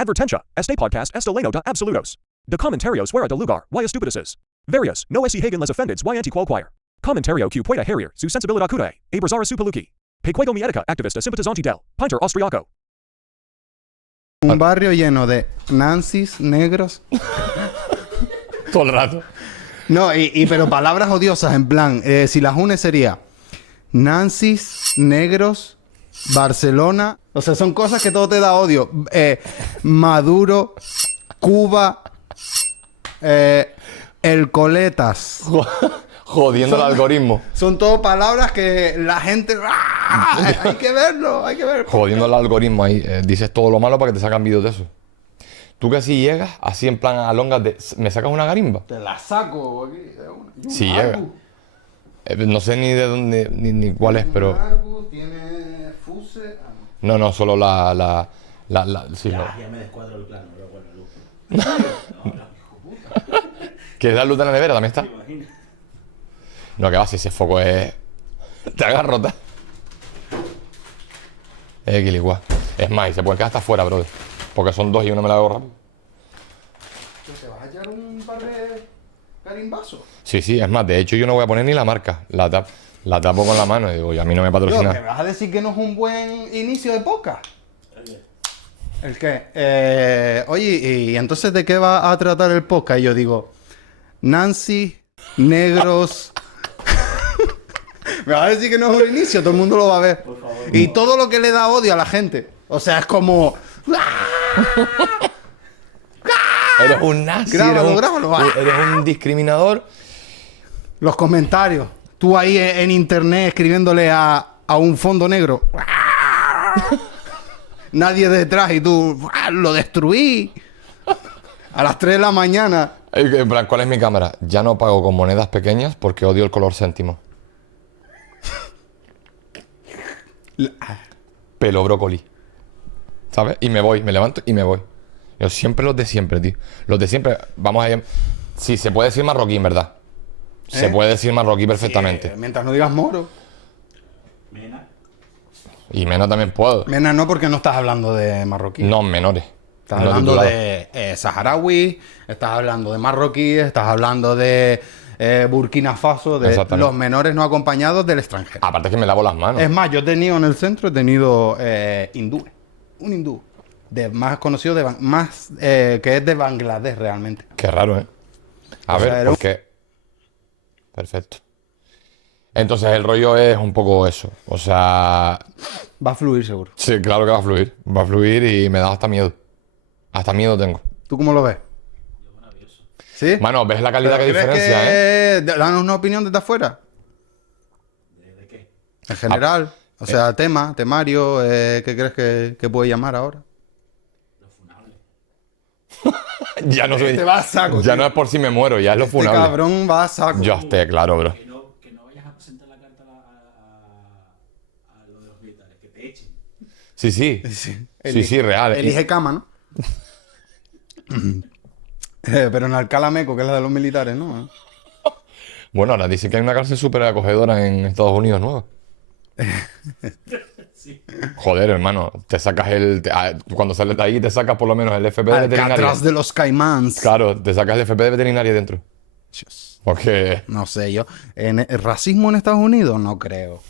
Advertencia. Este podcast es deleno de absolutos. De comentarios fuera de lugar, y estupideces. Varias, no es hagen les ofendeds y anti-qualquire. Comentario que pueda herir su sensibilidad cude, abrazar su peluqui. Pequego mi ética activista simpatizante del, Pinter austriaco. Un barrio lleno de Nancys, negros. Todo el rato. No, pero palabras odiosas, en plan, si las unes sería Nancys, negros, Barcelona. O sea, son cosas que todo te da odio. Maduro, Cuba, el Coletas. Jodiendo el algoritmo. Son todo palabras que la gente... ¡Ah! Hay que verlo, hay que verlo. Jodiendo el algoritmo ahí. Dices todo lo malo para que te sacan vídeos de eso. Tú que si llegas, así en plan a longas de... ¿Me sacas una garimba? Te la saco aquí. Si llega. No sé ni de dónde, ni cuál es, pero... Tiene fuse... No, solo sí, Ya me descuadro el plano, pero bueno, luz. ¿Quieres dar luz de la nevera? También está. Imagina. No, que va, si ese foco es... Te agarrota. Equiliguá. Es más, y se puede quedar hasta afuera, brother. Porque son dos y uno me la hago rápido. ¿Te vas a echar un par de carimbazos? Sí, es más, de hecho yo no voy a poner ni la marca. La tapo con la mano y digo, a mí no me ¿Qué patrocina. vas a decir que no es un buen inicio de podcast? ¿El qué? Oye, ¿y entonces de qué va a tratar el podcast? Y yo digo, Nancy, negros... Me vas a decir que no es un inicio, todo el mundo lo va a ver. Por favor. Y todo lo que le da odio a la gente. O sea, es como... Eres un nazi, Grábalo. eres un discriminador. Los comentarios. Tú ahí en internet escribiéndole a un fondo negro. Nadie detrás y tú lo destruí. A las 3 de la mañana. En plan, ¿cuál es mi cámara? Ya no pago con monedas pequeñas porque odio el color céntimo. Pelo brócoli. ¿Sabes? Y me voy, me levanto y me voy. Yo siempre los de siempre, tío. Los de siempre, vamos a... Sí, se puede decir marroquí, en verdad. Se puede decir marroquí perfectamente. Mientras no digas moro. Mena. Y menos también puedo. Mena no, porque no estás hablando de marroquí. No, menores. Estás No hablando titulados. de saharaui, estás hablando de marroquí, estás hablando de Burkina Faso, de Exactamente. los menores no acompañados del extranjero. Aparte es que me lavo las manos. Es más, yo he tenido en el centro, hindúes. Un hindú. Más conocido que es de Bangladesh realmente. Qué raro, ¿eh? A O sea, ver, era ¿por qué? Perfecto. Entonces el rollo es un poco eso. O sea... Va a fluir seguro. Sí, claro que va a fluir. Va a fluir y me da hasta miedo. Hasta miedo tengo. ¿Tú cómo lo ves? ¿Sí? Mano, ¿ves la calidad ¿Pero que crees diferencia, Danos una opinión desde afuera. ¿De qué? En general. O sea, temario, ¿qué crees que puede llamar ahora? Lo funable. Ya no soy... Te va a saco, Ya tío. no es por si me muero, ya es lo Este funable. cabrón va a saco. Yo esté claro, bro. Que no vayas a presentar la carta a lo de los militares, que te echen. Sí, sí. Sí, real. Elige cama, ¿no? Pero en Alcalá Meco, que es la de los militares, ¿no? Bueno, ahora dicen que hay una cárcel súper acogedora en Estados Unidos nueva. Sí. Joder, hermano, te sacas cuando sales de ahí te sacas por lo menos el FP de veterinaria. Alcatraz de los Caimans. Claro, te sacas el FP de veterinaria dentro. Dios. Porque... No sé, yo. ¿El racismo en Estados Unidos? No creo.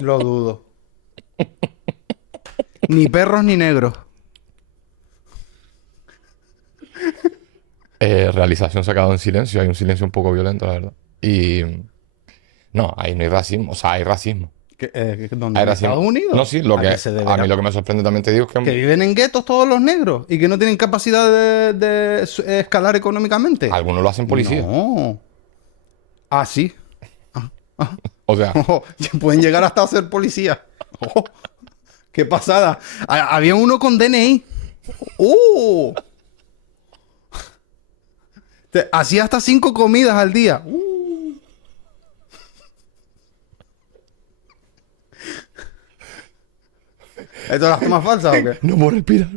Lo dudo. Ni perros ni negros. Realización sacado en silencio. Hay un silencio un poco violento, la verdad. Y... No, ahí no hay racismo. O sea, hay racismo. ¿Dónde? Hay ¿En racismo. Estados Unidos? No, sí, lo ¿A que... qué se deberá? A mí lo que me sorprende también te digo es Que que... viven en guetos todos los negros y que no tienen capacidad de escalar económicamente. Algunos lo hacen policía. No. Ah, sí. O sea... Pueden llegar hasta a ser policía. Oh, ¡qué pasada! Había uno con DNI. Hacía hasta 5 comidas al día. ¿Esto las tomas falsas o qué? No puedo respirar.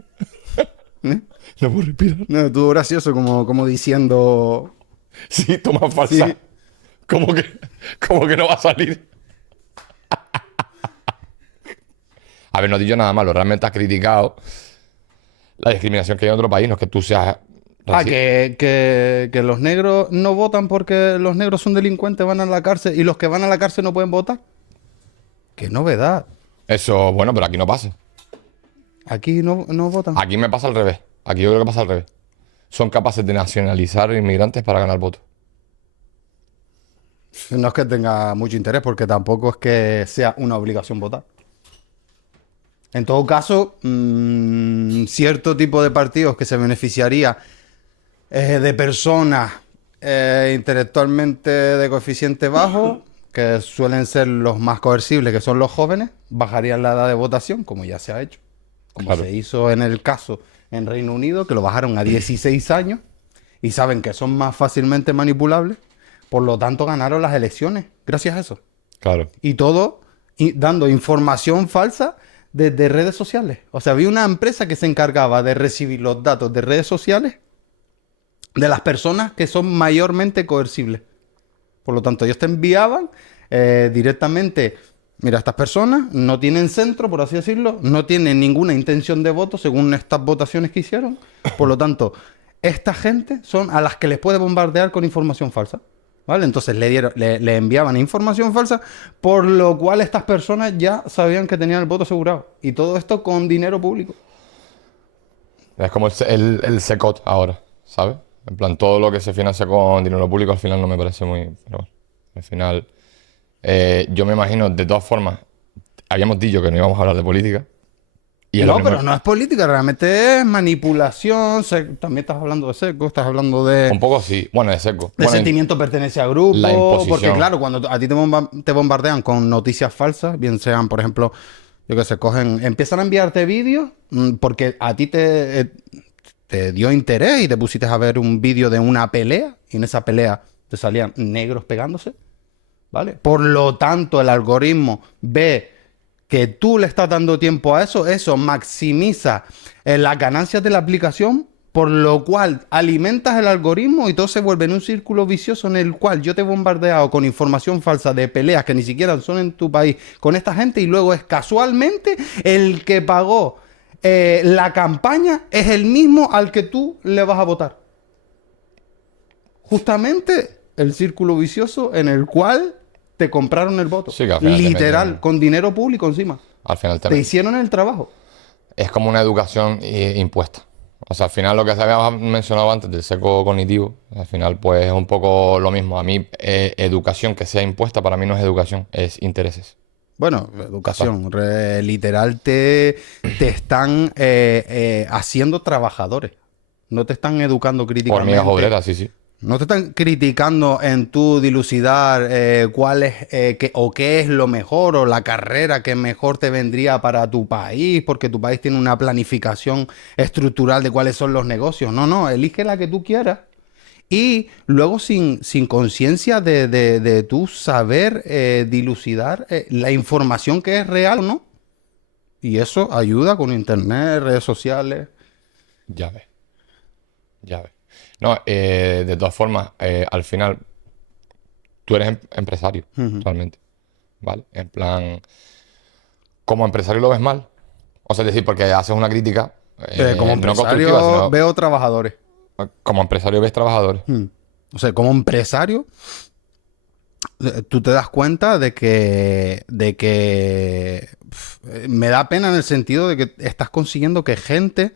No puedo respirar. No, estuvo gracioso como diciendo... Sí, toma falsa. Sí. ¿Cómo que no va a salir? A ver, no he dicho nada malo. Realmente has criticado la discriminación que hay en otro país, no es que tú seas Ah, racista. que los negros no votan porque los negros son delincuentes, van a la cárcel y los que van a la cárcel no pueden votar. ¡Qué novedad! Eso, bueno, pero aquí no pasa. Aquí no votan. Aquí me pasa al revés. Aquí yo creo que pasa al revés. Son capaces de nacionalizar inmigrantes para ganar votos. No es que tenga mucho interés porque tampoco es que sea una obligación votar. En todo caso, cierto tipo de partidos que se beneficiaría de personas intelectualmente de coeficiente bajo, que suelen ser los más coercibles, que son los jóvenes, bajarían la edad de votación, como ya se ha hecho. Como Claro. se hizo en el caso en Reino Unido, que lo bajaron a 16 años y saben que son más fácilmente manipulables, por lo tanto ganaron las elecciones gracias a eso. Claro. Y todo dando información falsa desde redes sociales. O sea, había una empresa que se encargaba de recibir los datos de redes sociales de las personas que son mayormente coercibles. Por lo tanto, ellos te enviaban directamente, mira, estas personas no tienen centro, por así decirlo, no tienen ninguna intención de voto según estas votaciones que hicieron. Por lo tanto, esta gente son a las que les puede bombardear con información falsa. ¿Vale? Entonces le enviaban información falsa, por lo cual estas personas ya sabían que tenían el voto asegurado. Y todo esto con dinero público. Es como el SECOT ahora, ¿sabes? En plan, todo lo que se financia con dinero público al final no me parece muy... Pero bueno, al final... yo me imagino, de todas formas, habíamos dicho que no íbamos a hablar de política. Y es lo No, primero- pero no es política, realmente es manipulación. También estás hablando de seco, estás hablando de... Un poco sí. Bueno, de seco. De Bueno, sentimiento de pertenencia a grupo, la imposición. porque claro, cuando a ti te bombardean con noticias falsas, bien sean, por ejemplo, yo que sé, empiezan a enviarte vídeos porque a ti te dio interés y te pusiste a ver un vídeo de una pelea y en esa pelea te salían negros pegándose, ¿vale? Por lo tanto, el algoritmo ve que tú le estás dando tiempo a eso maximiza las ganancias de la aplicación, por lo cual alimentas el algoritmo y todo se vuelve en un círculo vicioso en el cual yo te he bombardeado con información falsa de peleas que ni siquiera son en tu país con esta gente y luego es casualmente el que pagó la campaña es el mismo al que tú le vas a votar. Justamente el círculo vicioso en el cual te compraron el voto. Sí, que al final te Literal, meten- con dinero público encima. al final Te hicieron el trabajo. es como una educación impuesta. O sea, al final lo que se había mencionado antes del seco cognitivo, al final pues es un poco lo mismo. A mí, educación que sea impuesta para mí no es educación, es intereses. Bueno, educación. Literal te están haciendo trabajadores. No te están educando críticamente. Hormigas obreras, sí, sí. No te están criticando en tu dilucidar cuál es qué es lo mejor o la carrera que mejor te vendría para tu país, porque tu país tiene una planificación estructural de cuáles son los negocios. No, elige la que tú quieras. Y luego sin conciencia de tú saber dilucidar la información que es real o no. Y eso ayuda con internet, redes sociales. Ya ves. Ya ves. No, de todas formas, al final, tú eres empresario, realmente. ¿Vale? En plan, como empresario lo ves mal. O sea, es decir, porque haces una crítica Como no constructiva, empresario sino veo trabajadores. como empresario ves trabajadores. O sea, como empresario, tú te das cuenta de que me da pena en el sentido de que estás consiguiendo que gente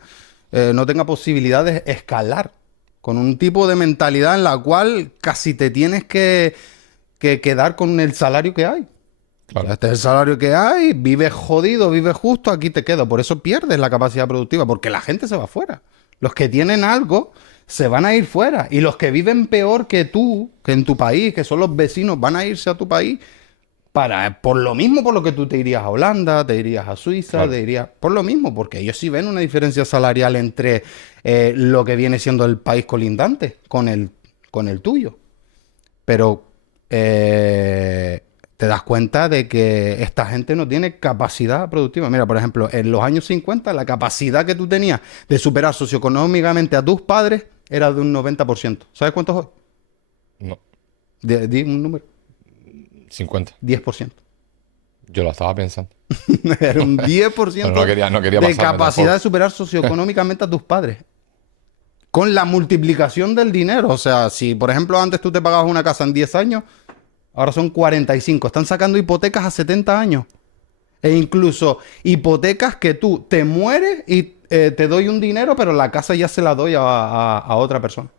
no tenga posibilidad de escalar con un tipo de mentalidad en la cual casi te tienes que quedar con el salario que hay. Claro. O sea, este es el salario que hay, vives jodido, vives justo, aquí te quedo. Por eso pierdes la capacidad productiva, porque la gente se va fuera. Los que tienen algo se van a ir fuera. Y los que viven peor que tú, que en tu país, que son los vecinos, van a irse a tu país por lo mismo por lo que tú te irías a Holanda, te irías a Suiza, Claro. te irías por lo mismo, porque ellos sí ven una diferencia salarial entre lo que viene siendo el país colindante con el tuyo. Pero te das cuenta de que esta gente no tiene capacidad productiva. Mira, por ejemplo, en los años 50, la capacidad que tú tenías de superar socioeconómicamente a tus padres era de un 90%. ¿Sabes cuánto es hoy? No, Di un número. 50. 10%. Yo lo estaba pensando. Era un 10% Pero no quería de pasarme capacidad tampoco. de superar socioeconómicamente a tus padres. Con la multiplicación del dinero. O sea, si por ejemplo antes tú te pagabas una casa en 10 años, ahora son 45. Están sacando hipotecas a 70 años. E incluso hipotecas que tú te mueres y te doy un dinero, pero la casa ya se la doy a otra persona.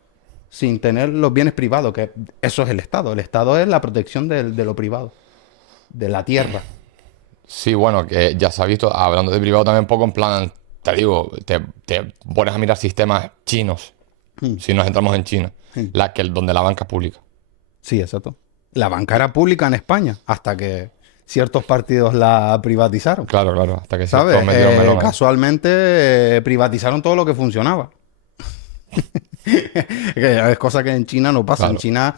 Sin tener los bienes privados, que eso es el Estado. El Estado es la protección de lo privado, de la tierra. Sí, bueno, que ya se ha visto, hablando de privado también un poco en plan, te digo, te pones a mirar sistemas chinos, si nos entramos en China, donde la banca es pública. Sí, exacto. La banca era pública en España hasta que ciertos partidos la privatizaron. Claro, claro, hasta que ¿Sabes? todos metieron melón ahí. Casualmente privatizaron todo lo que funcionaba. Que es cosa que en China no pasa. Claro. En China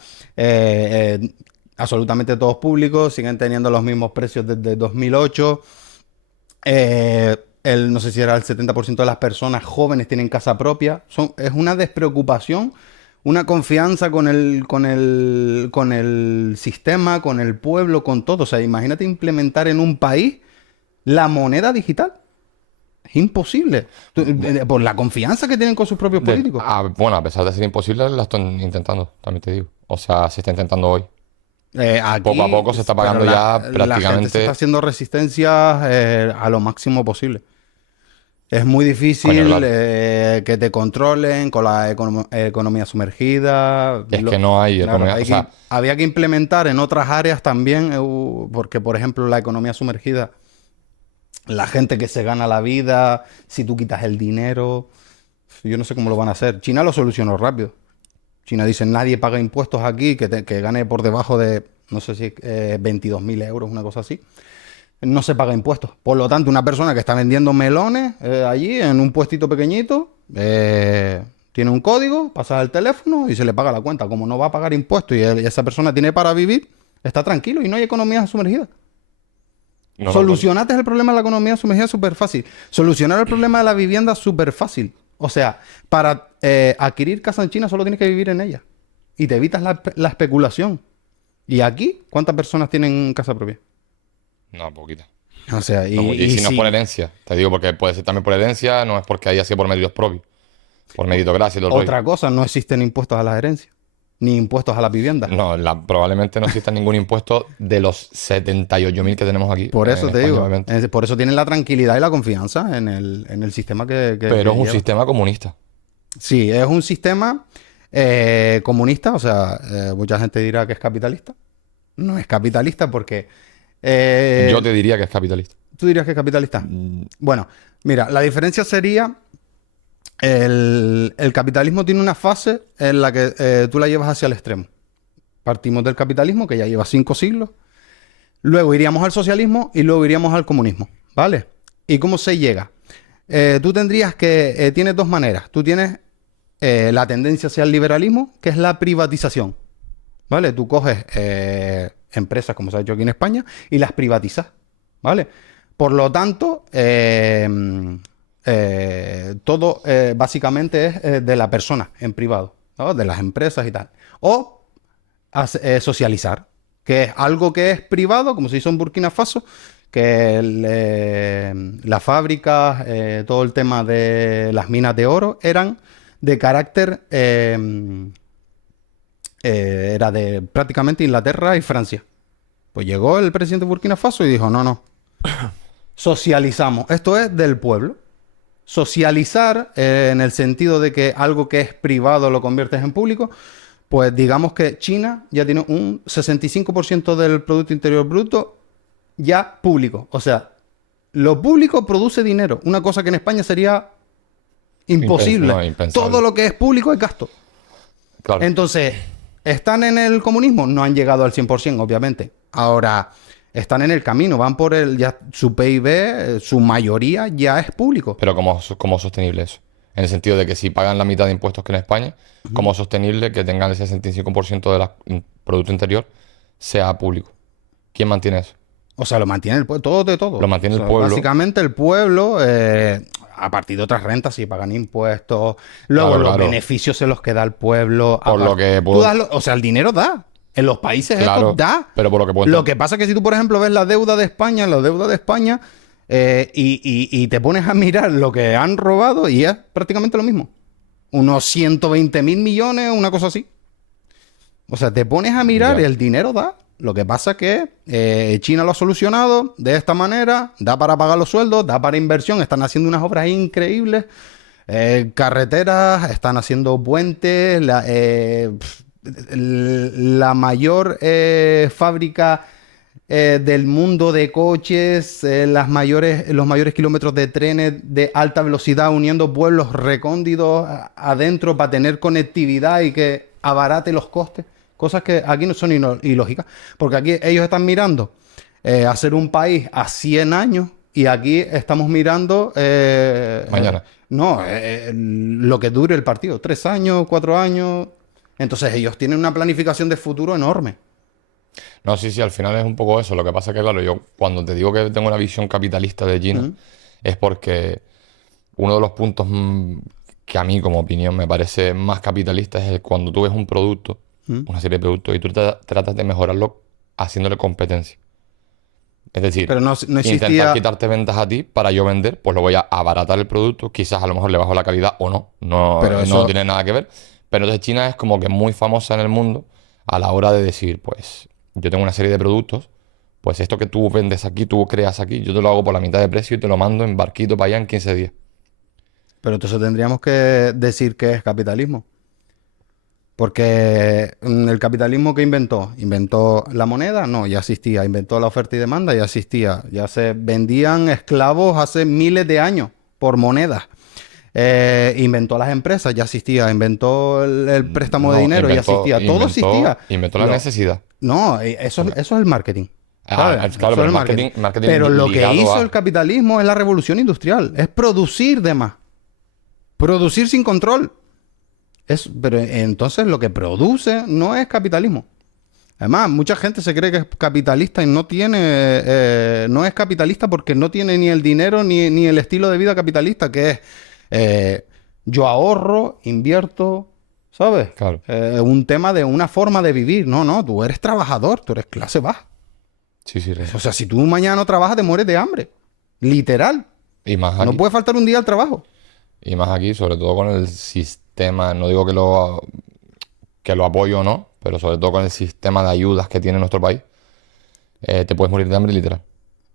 absolutamente todos públicos, siguen teniendo los mismos precios desde 2008. No sé si era el 70% de las personas jóvenes tienen casa propia. Es una despreocupación, una confianza con el sistema, con el pueblo, con todo. O sea, imagínate implementar en un país la moneda digital. Es imposible. Por la confianza que tienen con sus propios políticos. Bueno, a pesar de ser imposible, la están intentando, también te digo. O sea, se está intentando hoy. Aquí, Poco a poco se está pagando pero ya La gente prácticamente. se está haciendo resistencia a lo máximo posible. Es muy difícil Coño, claro. que te controlen con la economía sumergida. Es que no hay economía, hay o sea- había que implementar en otras áreas también, porque por ejemplo la economía sumergida, la gente que se gana la vida, si tú quitas el dinero, yo no sé cómo lo van a hacer. China lo solucionó rápido. China dice, nadie paga impuestos aquí que gane por debajo de, no sé si 22.000 euros, una cosa así. No se paga impuestos. Por lo tanto, una persona que está vendiendo melones allí en un puestito pequeñito, tiene un código, pasa el teléfono y se le paga la cuenta. Como no va a pagar impuestos y esa persona tiene para vivir, está tranquilo y no hay economía sumergida. No, Solucionaste el problema de la economía sumergida súper fácil. Solucionar el problema de la vivienda súper fácil. O sea, para adquirir casa en China solo tienes que vivir en ella. Y te evitas la especulación. ¿Y aquí cuántas personas tienen casa propia? No, poquita. O sea, Y si no es sí. por herencia, te digo, porque puede ser también por herencia, no es porque haya sido por méritos propios. Por meritocracia y todo el rollo. Otra cosa, no existen impuestos a las herencias. Ni impuestos a las viviendas. No, probablemente no exista ningún impuesto de los 78.000 que tenemos aquí. Por eso en te España, digo. obviamente. Por eso tienen la tranquilidad y la confianza en el sistema que Pero es un lleva. sistema comunista. Sí, es un sistema comunista, o sea, mucha gente dirá que es capitalista. No es capitalista porque... Yo te diría que es capitalista. ¿Tú dirías que es capitalista? Bueno, mira, la diferencia sería... El capitalismo tiene una fase en la que tú la llevas hacia el extremo. Partimos del capitalismo, que ya lleva 5 siglos. Luego iríamos al socialismo y luego iríamos al comunismo, ¿vale? ¿Y cómo se llega? Tú tendrías que... tienes dos maneras. Tú tienes la tendencia hacia el liberalismo, que es la privatización, ¿vale? Tú coges empresas, como se ha hecho aquí en España, y las privatizas, ¿vale? Por lo tanto, todo básicamente es de la persona en privado, ¿no? De las empresas y tal. O socializar, que es algo que es privado, como se hizo en Burkina Faso, que las fábricas, todo el tema de las minas de oro eran de carácter, era de prácticamente Inglaterra y Francia. Pues llegó el presidente de Burkina Faso y dijo, no, socializamos, esto es del pueblo. Socializar en el sentido de que algo que es privado lo conviertes en público, pues digamos que China ya tiene un 65% del Producto Interior Bruto ya público. O sea, lo público produce dinero, una cosa que en España sería imposible. Impensable. Todo lo que es público es gasto. Claro. Entonces, ¿están en el comunismo? No han llegado al 100%, obviamente. Ahora, están en el camino, van por su PIB, su mayoría ya es público. Pero ¿cómo es sostenible eso? En el sentido de que si pagan la mitad de impuestos que en España, ¿cómo es sostenible que tengan el 65% del Producto Interior sea público? ¿Quién mantiene eso? O sea, lo mantiene el pueblo, todo de todo. Lo mantiene O el sea, pueblo. Básicamente el pueblo, a partir de otras rentas, sí pagan impuestos. Luego Claro, los claro. beneficios se los queda al pueblo. Por lo que o sea, el dinero da. En los países Claro, estos da. pero por lo que puedo Lo entender. que pasa es que si tú, por ejemplo, ves la deuda de España, y te pones a mirar lo que han robado y es prácticamente lo mismo. Unos 120.000 millones, una cosa así. O sea, te pones a mirar Ya. y el dinero da. Lo que pasa es que China lo ha solucionado de esta manera, da para pagar los sueldos, da para inversión, están haciendo unas obras increíbles, carreteras, están haciendo puentes, la mayor fábrica del mundo de coches, los mayores kilómetros de trenes de alta velocidad uniendo pueblos recónditos adentro para tener conectividad y que abarate los costes. Cosas que aquí no son ilógicas. Porque aquí ellos están mirando hacer un país a 100 años y aquí estamos mirando... Mañana. No, lo que dure el partido. 3 años, 4 años. Entonces ellos tienen una planificación de futuro enorme. No, sí, al final es un poco eso. Lo que pasa es que, claro, yo cuando te digo que tengo una visión capitalista de China, es porque uno de los puntos que a mí, como opinión, me parece más capitalista es cuando tú ves un producto, una serie de productos, y tú tratas de mejorarlo haciéndole competencia. Es decir, Pero no intentar existía... quitarte ventas a ti para yo vender, pues lo voy a abaratar el producto, quizás a lo mejor le bajo la calidad o no, Pero no eso- tiene nada que ver. Pero entonces China es como que muy famosa en el mundo a la hora de decir, pues yo tengo una serie de productos, pues esto que tú vendes aquí, tú creas aquí, yo te lo hago por la mitad de precio y te lo mando en barquito para allá en 15 días. Pero entonces tendríamos que decir que es capitalismo. Porque el capitalismo que inventó la moneda, no, ya existía, inventó la oferta y demanda, ya existía, ya se vendían esclavos hace miles de años por monedas. Inventó las empresas, ya existía, inventó el préstamo de No, dinero, ya existía, todo existía. Inventó la necesidad. No, eso es el marketing. Ah, ¿sabes? claro, Eso pero es el el marketing Pero lo que ligado hizo a- el capitalismo es la revolución industrial, es producir de más. Producir sin control. Pero entonces lo que produce no es capitalismo. Además, mucha gente se cree que es capitalista y no es capitalista porque no tiene ni el dinero ni el estilo de vida capitalista, que es yo ahorro, invierto, ¿sabes? Claro. Un tema de una forma de vivir. No, tú eres trabajador, tú eres clase baja. Sí, sí, O sea, si tú mañana no trabajas, te mueres de hambre. Literal. y más No aquí. puede faltar un día al trabajo. Y más aquí, sobre todo con el sistema, no digo que lo apoyo o no, pero sobre todo con el sistema de ayudas que tiene nuestro país, te puedes morir de hambre literal.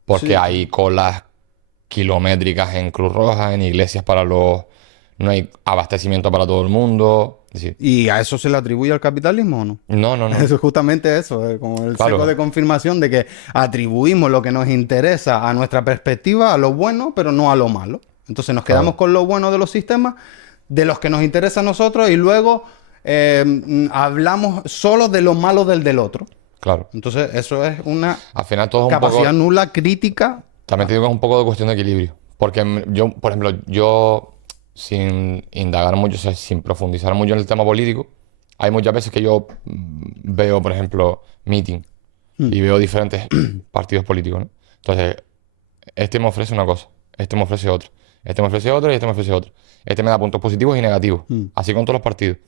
Porque Sí. hay colas kilométricas en Cruz Roja, en iglesias no hay abastecimiento para todo el mundo. Es decir, ¿Y a eso se le atribuye al capitalismo o no? no. Eso es justamente eso, como el Claro. seco de confirmación de que atribuimos lo que nos interesa a nuestra perspectiva, a lo bueno, pero no a lo malo. Entonces nos quedamos Claro. con lo bueno de los sistemas, de los que nos interesa a nosotros, y luego hablamos solo de lo malo del otro. Claro. Entonces eso es una Al final todo es un capacidad poco... nula crítica. También te digo que es un poco de cuestión de equilibrio. Porque yo, por ejemplo, sin indagar mucho, o sea, sin profundizar mucho en el tema político, hay muchas veces que yo veo, por ejemplo, meeting y veo diferentes partidos políticos, ¿no? Entonces, este me ofrece una cosa, este me ofrece otra, este me ofrece otra y este me ofrece otra. Este me da puntos positivos y negativos, así con todos los partidos.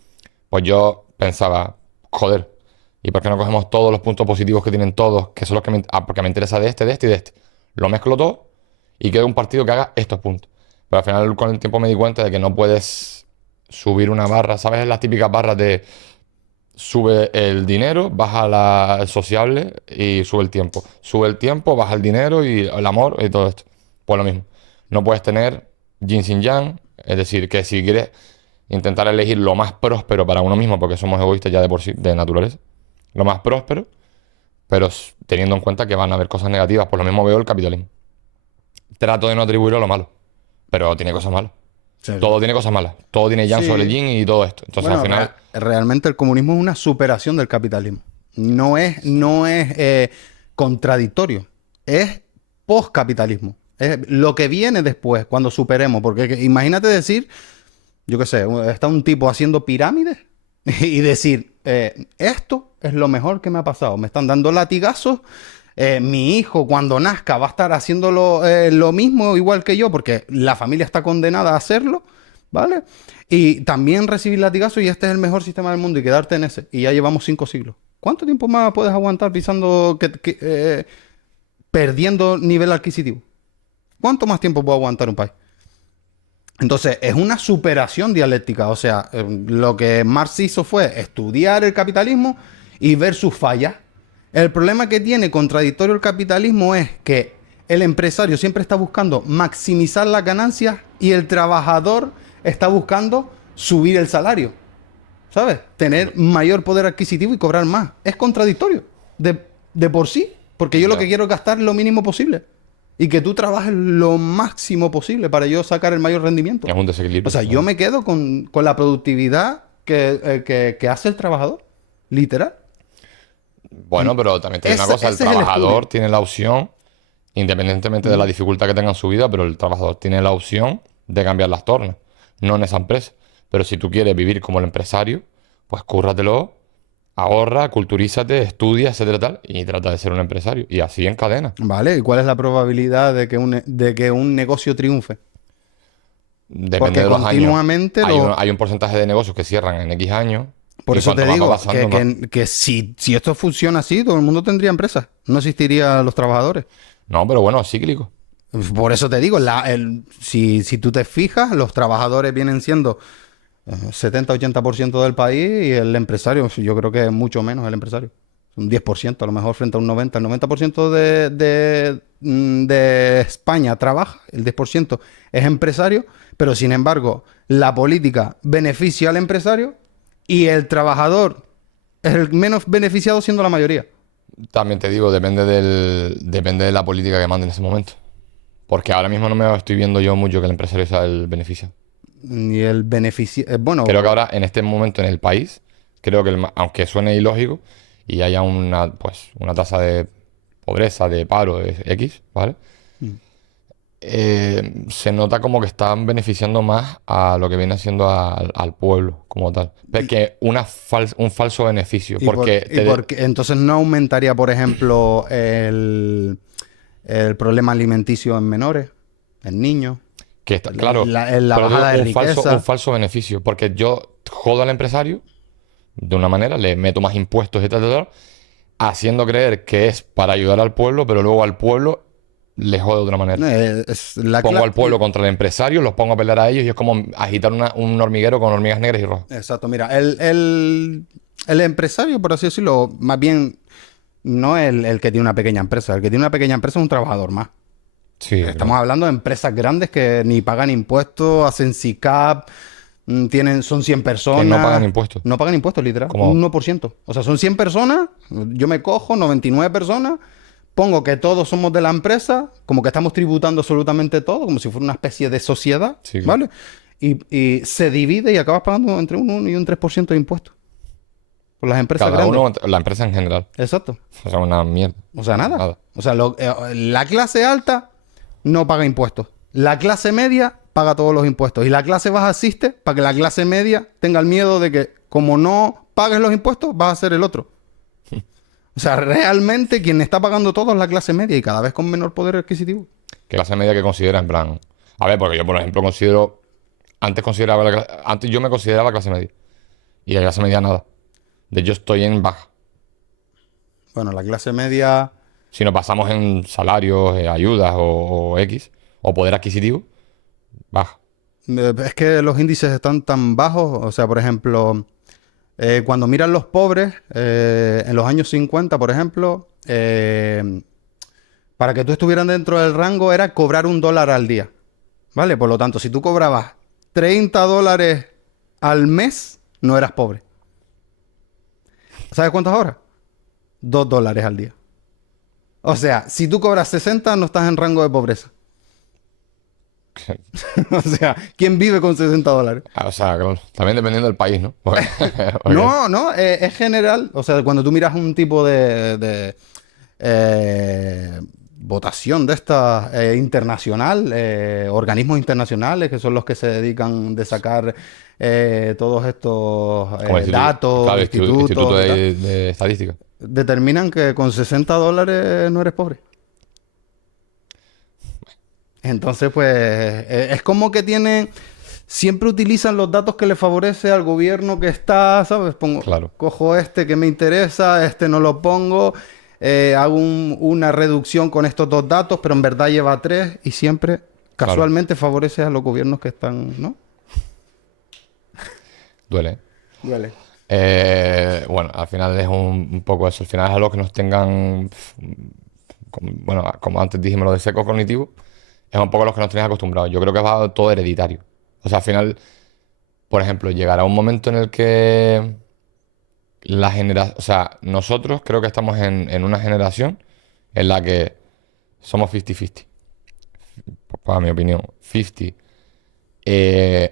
Pues yo pensaba, joder, ¿y por qué no cogemos todos los puntos positivos que tienen todos, que son los que porque me interesa de este y de este? Lo mezclo todo y queda un partido que haga estos puntos. Pero al final con el tiempo me di cuenta de que no puedes subir una barra, ¿sabes? Las típicas barras de sube el dinero, baja el sociable y sube el tiempo. Sube el tiempo, baja el dinero y el amor y todo esto. Pues lo mismo. No puedes tener yin sin yang, es decir, que si quieres intentar elegir lo más próspero para uno mismo, porque somos egoístas ya de por sí, de naturaleza, lo más próspero, pero teniendo en cuenta que van a haber cosas negativas. Por lo mismo veo el capitalismo. Trato de no atribuirlo a lo malo, pero tiene cosas malas. Todo tiene cosas malas. Todo tiene yang Sí. sobre el yin y todo esto. Entonces Bueno, al final... realmente el comunismo es una superación del capitalismo. No es contradictorio. Es postcapitalismo. Es lo que viene después, cuando superemos. Porque imagínate decir, yo qué sé, está un tipo haciendo pirámides y decir, esto es lo mejor que me ha pasado. Me están dando latigazos. Mi hijo cuando nazca va a estar haciendo lo mismo igual que yo porque la familia está condenada a hacerlo, ¿vale? Y también recibir latigazos y este es el mejor sistema del mundo y quedarte en ese. Y ya llevamos 5 siglos. ¿Cuánto tiempo más puedes aguantar pisando, perdiendo nivel adquisitivo? ¿Cuánto más tiempo puede aguantar un país? Entonces, es una superación dialéctica. O sea, lo que Marx hizo fue estudiar el capitalismo y ver sus fallas. El problema que tiene contradictorio el capitalismo es que el empresario siempre está buscando maximizar las ganancias y el trabajador está buscando subir el salario. ¿Sabes? Tener mayor poder adquisitivo y cobrar más. Es contradictorio de por sí. Porque yo lo que quiero es gastar lo mínimo posible. Y que tú trabajes lo máximo posible para yo sacar el mayor rendimiento. Es un desequilibrio. O sea, yo me quedo con la productividad que hace el trabajador. Literal. Bueno, pero también tiene una cosa. El ese es el trabajador estudio. tiene la opción, independientemente de la dificultad que tenga en su vida, pero el trabajador tiene la opción de cambiar las tornas. No en esa empresa. Pero si tú quieres vivir como el empresario, pues cúrratelo, ahorra, culturízate, estudia, etcétera, tal, y trata de ser un empresario. Y así en cadena. Vale, ¿y cuál es la probabilidad de que un negocio triunfe? Depende Porque de los años. continuamente Hay un porcentaje de negocios que cierran en X años. Por y eso te cuanto más digo va pasando, más- que si esto funciona así, todo el mundo tendría empresas. No existirían los trabajadores. No, pero bueno, es cíclico. Por eso te digo, si tú te fijas, los trabajadores vienen siendo 70-80% del país y el empresario, yo creo que es mucho menos el empresario. Un 10%, a lo mejor frente a un 90%. El 90% de España trabaja, el 10% es empresario, pero sin embargo, la política beneficia al empresario y el trabajador es el menos beneficiado siendo la mayoría. También te digo, depende de la política que mande en ese momento. Porque ahora mismo no me estoy viendo yo mucho que el empresario sea el beneficiado. Y el beneficio, bueno, Creo que ahora, en este momento en el país, creo que aunque suene ilógico y haya una tasa de pobreza, de paro, de X, ¿vale? Se nota como que están beneficiando más a lo que viene siendo al pueblo como tal. Que un falso beneficio. Porque entonces no aumentaría, por ejemplo, el problema alimenticio en menores, en niños. que está, claro, la pero bajada digo, de riqueza. un falso beneficio. Porque yo jodo al empresario de una manera, le meto más impuestos y tal, haciendo creer que es para ayudar al pueblo, pero luego al pueblo le jodo de otra manera. Pongo al pueblo contra el empresario, los pongo a pelear a ellos y es como agitar un hormiguero con hormigas negras y rojas. Exacto, mira, el empresario, por así decirlo, más bien no el que tiene una pequeña empresa. El que tiene una pequeña empresa es un trabajador más. Sí, Estamos hablando de empresas grandes que ni pagan impuestos, hacen SICAP, son 100 personas. Que no pagan impuestos. No pagan impuestos, literal. ¿Cómo? Un 1%. O sea, son 100 personas, yo me cojo 99 personas, pongo que todos somos de la empresa, como que estamos tributando absolutamente todo, como si fuera una especie de sociedad, Sí, ¿vale? Y se divide y acabas pagando entre un 1 y un 3% de impuestos. Por las empresas cada grandes. uno, la empresa en general. Exacto. O sea, una mierda. O sea, nada. O sea, la clase alta no paga impuestos. La clase media paga todos los impuestos. Y la clase baja existe para que la clase media tenga el miedo de que, como no pagues los impuestos, vas a ser el otro. O sea, realmente quien está pagando todo es la clase media y cada vez con menor poder adquisitivo. ¿Qué clase media que considera en plan? A ver, porque yo, por ejemplo, antes yo me consideraba clase media. Y la clase media nada. De hecho, estoy en baja. Bueno, la clase media... Si nos basamos en salarios, ayudas o X, o poder adquisitivo, baja. Es que los índices están tan bajos. O sea, por ejemplo, cuando miran los pobres, en los años 50, por ejemplo, para que tú estuvieras dentro del rango era cobrar $1 al día. ¿Vale? Por lo tanto, si tú cobrabas $30 al mes, no eras pobre. ¿Sabes cuántas horas? $2 al día. O sea, si tú cobras 60, no estás en rango de pobreza. O sea, ¿quién vive con $60? O sea, claro, también dependiendo del país, ¿no? Porque- No, es general. O sea, cuando tú miras un tipo de votación de esta internacional, organismos internacionales que son los que se dedican de sacar todos estos Como el datos, claro, institutos, instituto y tal, de estadística. determinan que con $60 no eres pobre. Entonces, pues, es como que tienen siempre utilizan los datos que le favorece al gobierno que está, ¿sabes? Claro. Cojo este que me interesa, este no lo pongo, hago una reducción con estos 2 datos, pero en verdad lleva 3 y siempre casualmente favorece a los gobiernos que están, ¿no? Duele. Duele. Bueno, al final es un poco eso. Al final es algo que nos tengan, bueno, como antes dijimos lo de seco cognitivo, es un poco lo que nos tenéis acostumbrados. Yo creo que va todo hereditario. O sea, al final, por ejemplo, llegará un momento en el que la generación, o sea, nosotros creo que estamos en una generación en la que somos 50-50. Para mi opinión, 50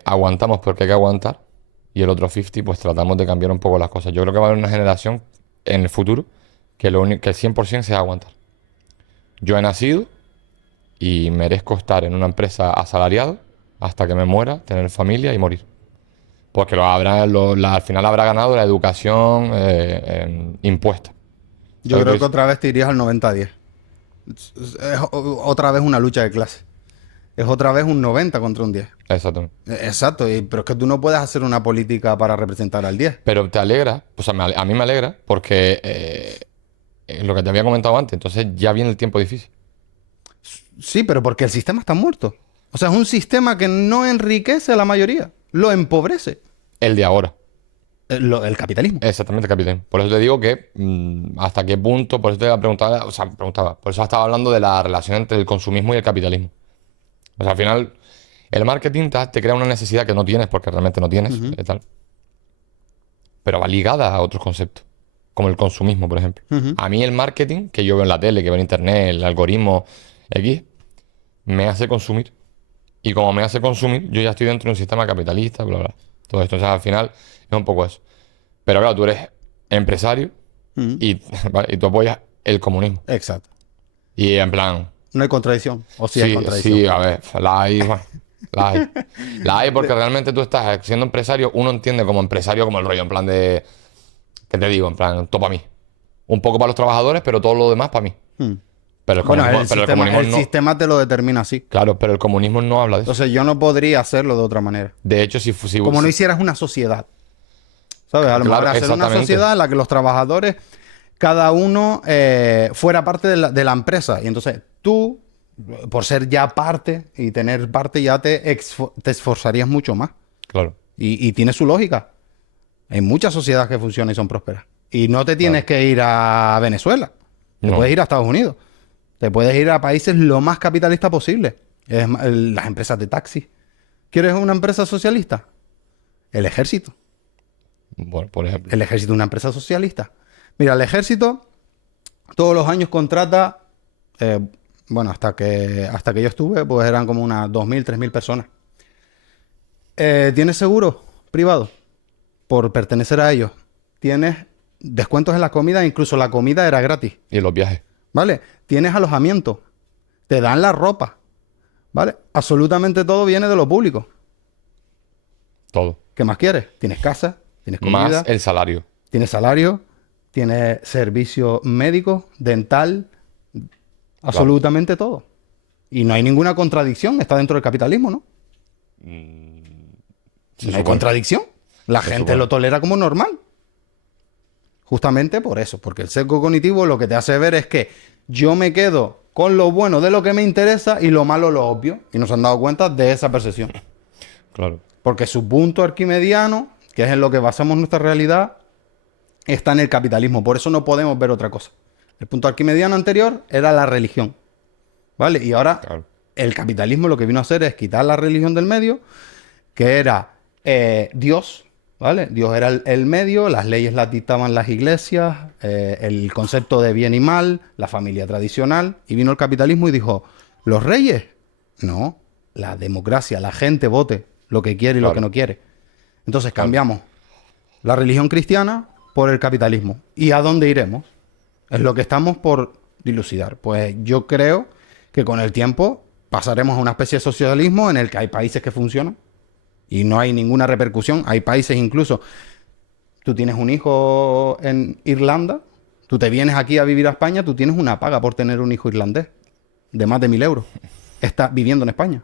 aguantamos porque hay que aguantar y el otro 50 pues tratamos de cambiar un poco las cosas. Yo creo que va a haber una generación en el futuro que que el 100% sea aguantar. Yo he nacido y merezco estar en una empresa asalariado hasta que me muera, tener familia y morir. Porque al final habrá ganado la educación impuesta. Yo ¿Sabes? creo que otra vez te irías al 90-10. Es otra vez una lucha de clase. Es otra vez un 90 contra un 10. Exactamente. Exacto, pero es que tú no puedes hacer una política para representar al 10. Pero te alegra, o sea, a mí me alegra porque lo que te había comentado antes, entonces ya viene el tiempo difícil. Sí, pero porque el sistema está muerto. O sea, es un sistema que no enriquece a la mayoría, lo empobrece. El de ahora. El capitalismo. Exactamente, capitán. Por eso te digo que hasta qué punto, por eso te preguntaba, por eso estaba hablando de la relación entre el consumismo y el capitalismo. O sea, al final, el marketing te crea una necesidad que no tienes porque realmente no tienes, tal. Pero va ligada a otros conceptos, como el consumismo, por ejemplo. A mí el marketing, que yo veo en la tele, que veo en internet, el algoritmo X, me hace consumir. Y como me hace consumir, yo ya estoy dentro de un sistema capitalista, bla, bla. Todo esto, o sea, al final es un poco eso. Pero claro, tú eres empresario y, ¿vale? Y tú apoyas el comunismo. Exacto. Y en plan... No hay contradicción. O sí hay contradicción. Sí, a ver, la hay, bueno, la hay. La hay porque realmente tú estás siendo empresario, uno entiende como empresario como el rollo, en plan de... ¿Qué te digo? En plan, todo para mí. Un poco para los trabajadores, pero todo lo demás para mí. Pero el Bueno, comunismo, el sistema te lo determina así. Claro, pero el comunismo no habla de eso. Entonces yo no podría hacerlo de otra manera. De hecho, si Como no hicieras una sociedad. ¿Sabes? A lo mejor hacer una exactamente. sociedad en la que los trabajadores, cada uno fuera parte de la empresa. Y entonces tú, por ser ya parte y tener parte, ya te esforzarías mucho más. Claro. Y tiene su lógica. Hay muchas sociedades que funcionan y son prósperas. Y no te tienes que ir a Venezuela. Te No. puedes ir a Estados Unidos. Te puedes ir a países lo más capitalistas posible. Las empresas de taxi. ¿Quieres una empresa socialista? El ejército. Bueno, por ejemplo. El ejército es una empresa socialista. Mira, el ejército todos los años contrata, bueno, hasta que yo estuve, pues eran como unas 2.000, 3.000 personas. ¿Tienes seguro privado por pertenecer a ellos? Tienes descuentos en la comida, incluso la comida era gratis. Y en los viajes. ¿Vale? Tienes alojamiento, te dan la ropa, ¿vale? Absolutamente todo viene de lo público. Todo. ¿Qué más quieres? Tienes casa, tienes comida, Más el salario. tienes salario, tienes servicio médico, dental, absolutamente todo. Y no hay ninguna contradicción, está dentro del capitalismo, ¿no? Se No hay supone. contradicción. La Se gente supone. lo tolera como normal. Justamente por eso, porque el sesgo cognitivo lo que te hace ver es que yo me quedo con lo bueno de lo que me interesa y lo malo lo obvio. Y nos han dado cuenta de esa percepción. Claro. Porque su punto arquimediano, que es en lo que basamos nuestra realidad, está en el capitalismo. Por eso no podemos ver otra cosa. El punto arquimediano anterior era la religión. ¿Vale? Y ahora Claro. el capitalismo lo que vino a hacer es quitar la religión del medio, que era Dios. ¿Vale? Dios era el medio, las leyes las dictaban las iglesias, el concepto de bien y mal, la familia tradicional. Y vino el capitalismo y dijo, ¿los reyes? No, la democracia, la gente vote lo que quiere y lo Claro. que no quiere. Entonces cambiamos la religión cristiana por el capitalismo. ¿Y a dónde iremos? Es lo que estamos por dilucidar. Pues yo creo que con el tiempo pasaremos a una especie de socialismo en el que hay países que funcionan y no hay ninguna repercusión. Hay países incluso... Tú tienes un hijo en Irlanda, tú te vienes aquí a vivir a España, tú tienes una paga por tener un hijo irlandés de más de 1.000 euros. Está viviendo en España.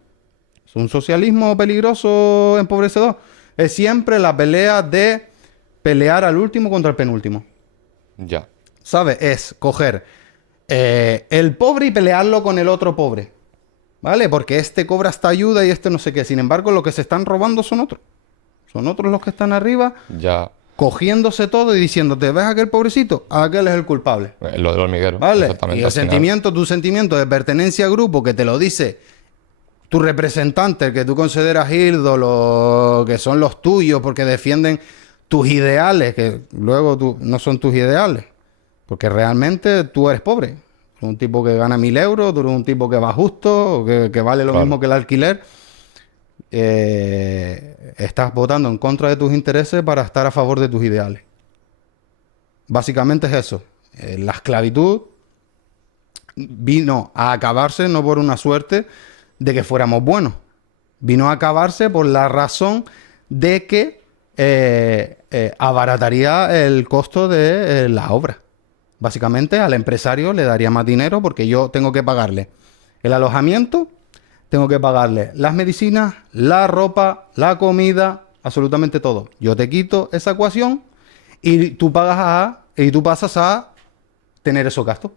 Es un socialismo peligroso, empobrecedor. Es siempre la pelea de pelear al último contra el penúltimo. Ya. ¿Sabes? Es coger el pobre y pelearlo con el otro pobre. ¿Vale? Porque este cobra esta ayuda y este no sé qué. Sin embargo, lo que se están robando son otros. Son otros los que están arriba, Ya. cogiéndose todo y diciéndote, ¿ves a aquel pobrecito? Aquel es el culpable. Lo del hormiguero. ¿Vale? Exactamente. Y el al final. sentimiento, tu sentimiento de pertenencia a grupo que te lo dice tu representante, el que tú consideras ídolo, que son los tuyos porque defienden tus ideales, que luego no son tus ideales. Porque realmente tú eres pobre. Tú eres un tipo que gana 1.000 euros, tú eres un tipo que va justo, que vale lo Claro. mismo que el alquiler. Estás votando en contra de tus intereses para estar a favor de tus ideales. Básicamente es eso. La esclavitud vino a acabarse no por una suerte de que fuéramos buenos. Vino a acabarse por la razón de que abarataría el costo de la obra. Básicamente al empresario le daría más dinero porque yo tengo que pagarle el alojamiento, tengo que pagarle las medicinas, la ropa, la comida, absolutamente todo. Yo te quito esa ecuación y tú pasas a tener esos gastos.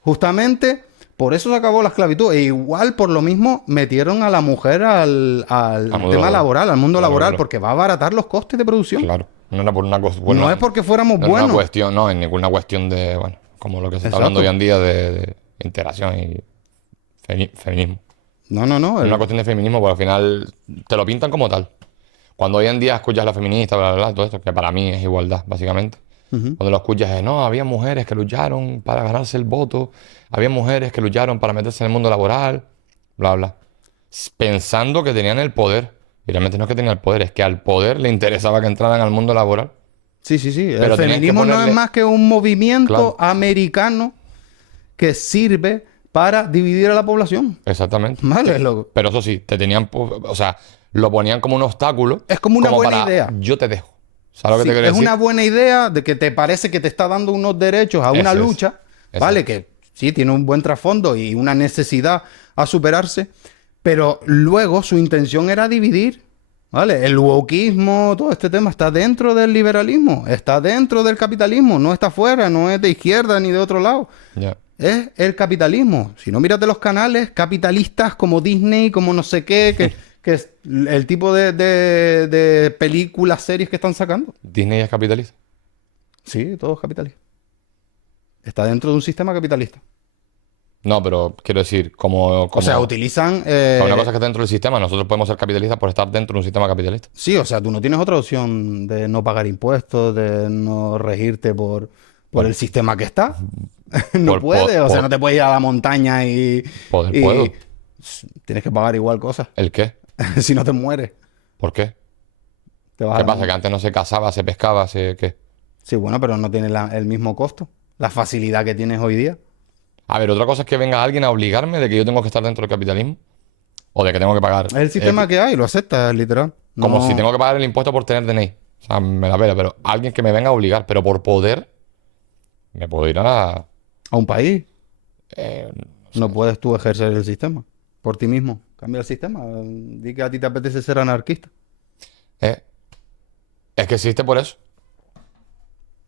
Justamente por eso se acabó la esclavitud. E igual por lo mismo metieron a la mujer al mundo tema laboral. laboral, al mundo Claro, laboral, claro. porque va a abaratar los costes de producción. Claro. No era por una cosa. No es porque fuéramos no era buenos. una cuestión, no, en ninguna cuestión de, bueno, como lo que se está Exacto. hablando hoy en día de integración y feminismo. No, no, no. No es una cuestión de feminismo, porque al final te lo pintan como tal. Cuando hoy en día escuchas a la feminista, bla, bla, bla, todo esto, que para mí es igualdad, básicamente. Cuando lo escuchas es, no, había mujeres que lucharon para ganarse el voto, había mujeres que lucharon para meterse en el mundo laboral, bla, bla. Pensando que tenían el poder. Y realmente no es que tenían el poder, es que al poder le interesaba que entraran al mundo laboral. Sí, sí, sí. Pero El tenían que feminismo no ponerle- es más que un movimiento Claro. americano que sirve para dividir a la población. Exactamente. Vale, loco. Pero eso sí, te tenían, o sea, lo ponían como un obstáculo. Es como una buena para, idea. Yo te dejo. ¿Sabes lo Sí, que te quiero es decir? una buena idea de que te parece que te está dando unos derechos a una Eso es. lucha, Eso ¿vale? es. Que sí, tiene un buen trasfondo y una necesidad a superarse, pero luego su intención era dividir, ¿vale? El wokismo, todo este tema está dentro del liberalismo, está dentro del capitalismo, no está fuera, no es de izquierda ni de otro lado. Ya. Es el capitalismo. Si no, mírate los canales capitalistas como Disney, como no sé qué, que es el tipo de películas, series que están sacando. Disney es capitalista. Sí, todo es capitalista. Está dentro de un sistema capitalista. No, pero quiero decir, como O sea, utilizan... o sea, una cosa que está dentro del sistema, nosotros podemos ser capitalistas por estar dentro de un sistema capitalista. Sí, o sea, tú no tienes otra opción de no pagar impuestos, de no regirte por el sistema que está. No puedes, o sea, no te puedes ir a la montaña y... Poder y puedo. tienes que pagar igual cosas. ¿El qué? Si no te mueres, ¿Por qué? te vas ¿Qué a la pasa? ¿Que antes no se cazaba, se pescaba, qué? Sí, bueno, pero no tiene el mismo costo. La facilidad que tienes hoy día. A ver, otra cosa es que venga alguien a obligarme de que yo tengo que estar dentro del capitalismo. O de que tengo que pagar. Es el sistema que hay, lo aceptas, literal. Como No- si tengo que pagar el impuesto por tener DNI. O sea, me la pela, pero alguien que me venga a obligar, pero por poder, me puedo ir A un país. eh, No puedes tú ejercer el sistema por ti mismo. Cambia el sistema. Di que a ti te apetece ser anarquista. es que existe por eso.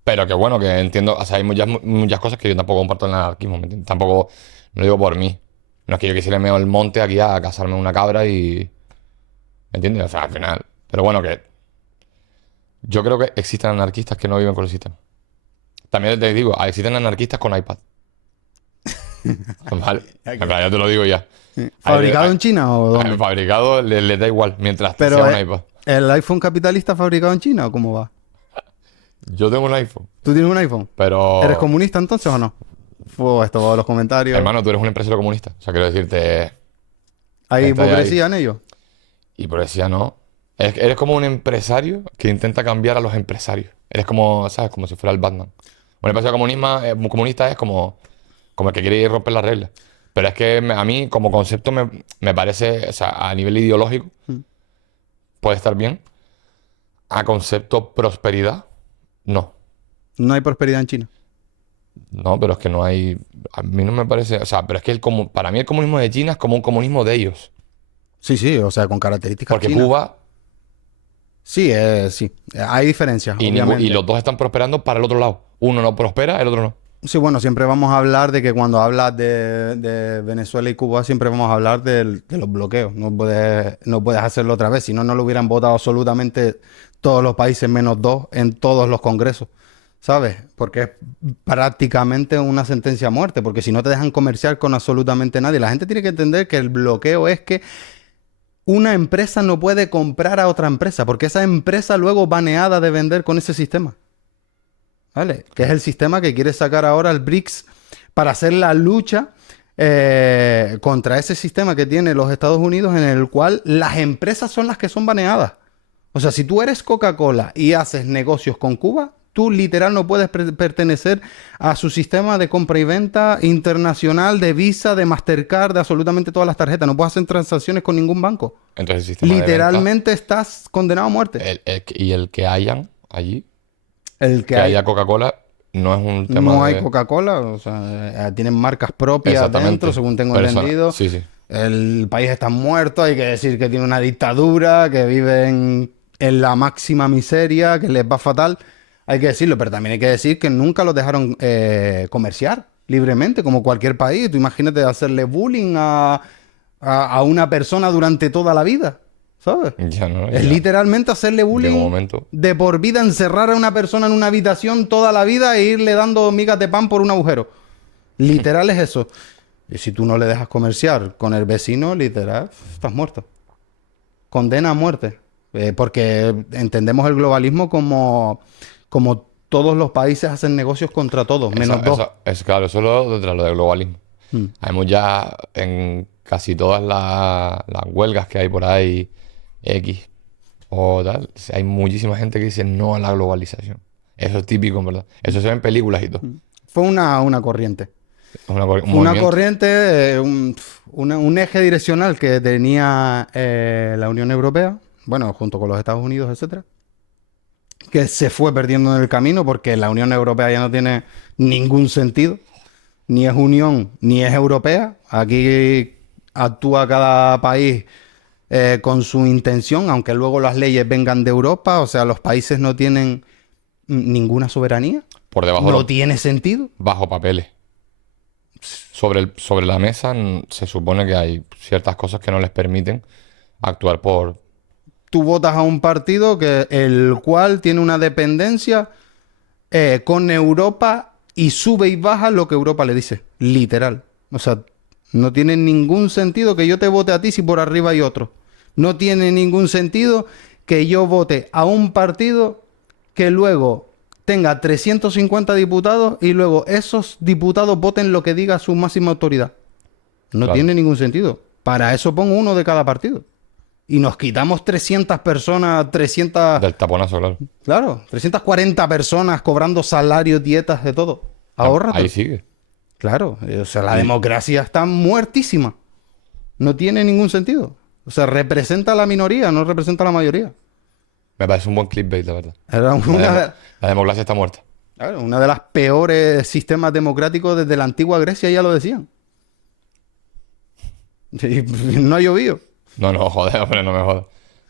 Pero que bueno, que entiendo, o sea, hay muchas cosas que yo tampoco comparto en el anarquismo, ¿me entiendes? Tampoco, no lo digo por mí. No es que yo quisiera irme al monte aquí a cazarme una cabra y... ¿Me entiendes? O sea, al final... Pero bueno, que... Yo creo que existen anarquistas que no viven con el sistema. También te digo, existen anarquistas con iPad. Vale, en plan, ya te lo digo ya. ¿Fabricado en China o dónde? Fabricado le da igual, mientras Pero sea un iPad. ¿el iPhone capitalista fabricado en China o cómo va? Yo tengo un iPhone, ¿Tú tienes un iPhone? pero... ¿Eres comunista entonces o no? Esto va a los comentarios. Hermano, tú eres un empresario comunista. O sea, quiero decirte... ¿Hay estoy hipocresía en ello? Y por decía, no. Eres como un empresario que intenta cambiar a los empresarios. Eres como, ¿sabes? Como si fuera el Batman. Un empresario comunista es como el que quiere ir a romper las reglas. Pero es que a mí, como concepto, me parece, o sea, a nivel ideológico, puede estar bien. A concepto prosperidad, no. No hay prosperidad en China. No, pero es que no hay... A mí no me parece... O sea, pero es que para mí el comunismo de China es como un comunismo de ellos. Sí, sí, o sea, con características Porque chinas. Cuba Sí, sí. Hay diferencias, obviamente. y los dos están prosperando para el otro lado. Uno no prospera, el otro no. Sí, bueno, siempre vamos a hablar de que cuando hablas de Venezuela y Cuba, siempre vamos a hablar de los bloqueos. No puedes hacerlo otra vez, si no, no lo hubieran votado absolutamente todos los países menos dos en todos los congresos, ¿sabes? Porque es prácticamente una sentencia a muerte, porque si no te dejan comerciar con absolutamente nadie, la gente tiene que entender que el bloqueo es que una empresa no puede comprar a otra empresa, porque esa empresa luego baneada de vender con ese sistema. ¿Vale? Que es el sistema que quiere sacar ahora el BRICS para hacer la lucha contra ese sistema que tiene los Estados Unidos en el cual las empresas son las que son baneadas. O sea, si tú eres Coca-Cola y haces negocios con Cuba, tú literal no puedes pertenecer a su sistema de compra y venta internacional, de Visa, de Mastercard, de absolutamente todas las tarjetas. No puedes hacer transacciones con ningún banco. Entonces el sistema de Literalmente estás condenado a muerte. venta, y el que hayan allí, El que haya Coca-Cola, no es un tema No hay de... Coca-Cola, o sea, tienen marcas propias Exactamente. dentro, según tengo Persona- entendido. Sí, sí. El país está muerto, hay que decir que tiene una dictadura, que viven en la máxima miseria, que les va fatal. Hay que decirlo, pero también hay que decir que nunca los dejaron comerciar libremente, como cualquier país. Tú imagínate hacerle bullying a una persona durante toda la vida, ¿sabes? Ya no, Es ya. literalmente hacerle Llega un bullying momento. de por vida, encerrar a una persona en una habitación toda la vida e irle dando migas de pan por un agujero. Literal es eso. Y si tú no le dejas comerciar con el vecino, literal, estás muerto. Condena a muerte. Porque entendemos el globalismo como todos los países hacen negocios contra todos, menos dos. Claro, eso es lo del globalismo. Mm. Hay ya en casi todas las huelgas que hay por ahí, X o tal, hay muchísima gente que dice no a la globalización. Eso es típico, en verdad. Eso se ve en películas y todo. Fue una corriente. Es un Una movimiento. corriente, un eje direccional que tenía la Unión Europea, bueno, junto con los Estados Unidos, etcétera, que se fue perdiendo en el camino porque la Unión Europea ya no tiene ningún sentido, ni es unión, ni es europea. Aquí actúa cada país con su intención, aunque luego las leyes vengan de Europa, o sea, los países no tienen ninguna soberanía, Por debajo no tiene sentido. bajo papeles. Sobre la mesa se supone que hay ciertas cosas que no les permiten actuar por... Tú votas a un partido el cual tiene una dependencia con Europa y sube y baja lo que Europa le dice. Literal. O sea, no tiene ningún sentido que yo te vote a ti si por arriba hay otro. No tiene ningún sentido que yo vote a un partido que luego tenga 350 diputados y luego esos diputados voten lo que diga su máxima autoridad. No Claro. tiene ningún sentido. Para eso pongo uno de cada partido. Y nos quitamos 300 personas, 300... Del taponazo, claro. Claro, 340 personas cobrando salarios, dietas, de todo. Ahórrate. Ahí sigue. Claro, o sea, la democracia está muertísima. No tiene ningún sentido. O sea, representa a la minoría, no representa a la mayoría. Me parece un buen clickbait, la verdad. Era La democracia está muerta. claro, una de las peores sistemas democráticos desde la antigua Grecia, ya lo decían. Y no ha llovido. No, joder, hombre, no me jodas.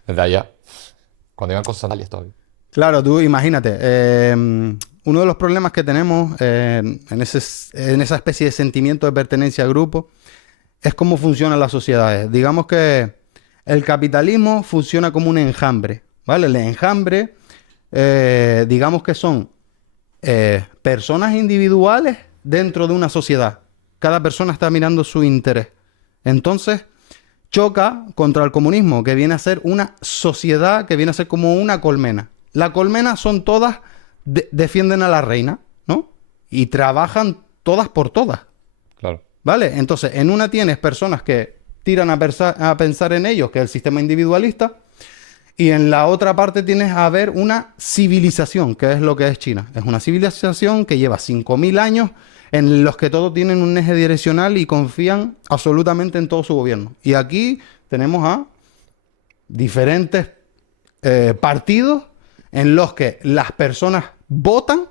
Desde allá. Cuando iban con sandalias todavía. Claro, tú imagínate, uno de los problemas que tenemos en esa especie de sentimiento de pertenencia al grupo es cómo funcionan las sociedades. Digamos que el capitalismo funciona como un enjambre, ¿vale? El enjambre, digamos que son personas individuales dentro de una sociedad. Cada persona está mirando su interés. Entonces, choca contra el comunismo, que viene a ser una sociedad, que viene a ser como una colmena. La colmena son todas, defienden a la reina, ¿no? Y trabajan todas por todas, Claro. ¿vale? Entonces, en una tienes personas que tiran a pensar en ellos, que es el sistema individualista, y en la otra parte tienes a ver una civilización, que es lo que es China. Es una civilización que lleva 5.000 años en los que todos tienen un eje direccional y confían absolutamente en todo su gobierno. Y aquí tenemos a diferentes partidos en los que las personas votan.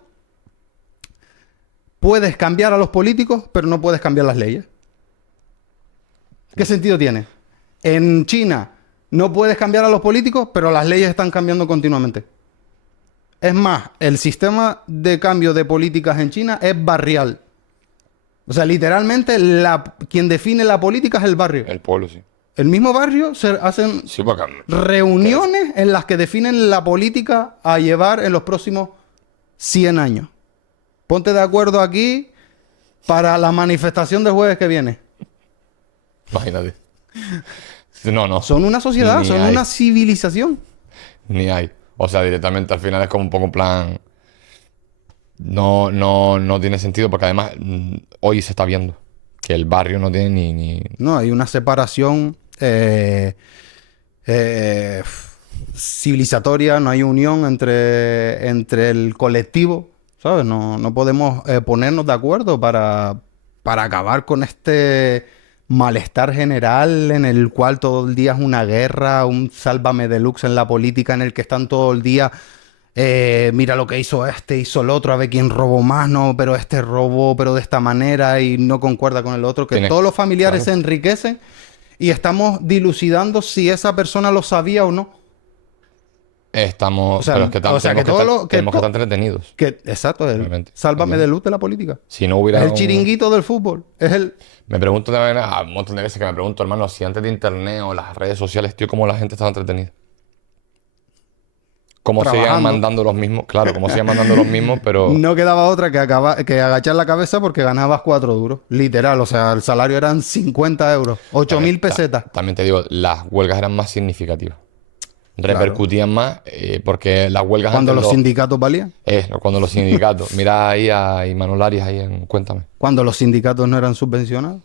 Puedes cambiar a los políticos, pero no puedes cambiar las leyes. ¿Qué sentido tiene? En China no puedes cambiar a los políticos, pero las leyes están cambiando continuamente. Es más, el sistema de cambio de políticas en China es barrial. O sea, literalmente quien define la política es el barrio. El pueblo, sí. El mismo barrio se hacen Sí, porque... reuniones en las que definen la política a llevar en los próximos 100 años. Ponte de acuerdo aquí para la manifestación del jueves que viene. Imagínate. No, no. Son una sociedad, Ni son hay. una civilización. Ni hay. O sea, directamente al final es como un poco en plan... No tiene sentido porque además hoy se está viendo que el barrio no tiene ni... No, hay una separación civilizatoria, no hay unión entre el colectivo, ¿sabes? No podemos ponernos de acuerdo para acabar con este malestar general en el cual todo el día es una guerra, un sálvame deluxe en la política en el que están todo el día... mira lo que hizo este, hizo el otro, a ver quién robó más, no, pero este robó, pero de esta manera y no concuerda con el otro, que Tiene- todos los familiares claro. se enriquecen y estamos dilucidando si esa persona lo sabía o no. Estamos... O sea, pero es que, o sea, que todo lo- que tenemos que to- estar entretenidos. Exacto, el Obviamente. sálvame Obviamente. de luz de la política. Si no hubiera... Es el un- chiringuito del fútbol. Es el... Me pregunto también un montón de veces que me pregunto, hermano, si antes de internet o las redes sociales, tío, cómo la gente estaba entretenida. Cómo se iban Trabajando. mandando los mismos, claro, cómo se iban mandando los mismos, pero No quedaba otra que agachar la cabeza porque ganabas 4 duros. Literal, o sea, el salario eran 50 euros, 8.000 pesetas. también te digo, las huelgas eran más significativas. Repercutían más porque las huelgas Cuando antes los sindicatos valían. cuando los sindicatos. Mira ahí a Imanol Arias ahí en Cuéntame. Cuando los sindicatos no eran subvencionados.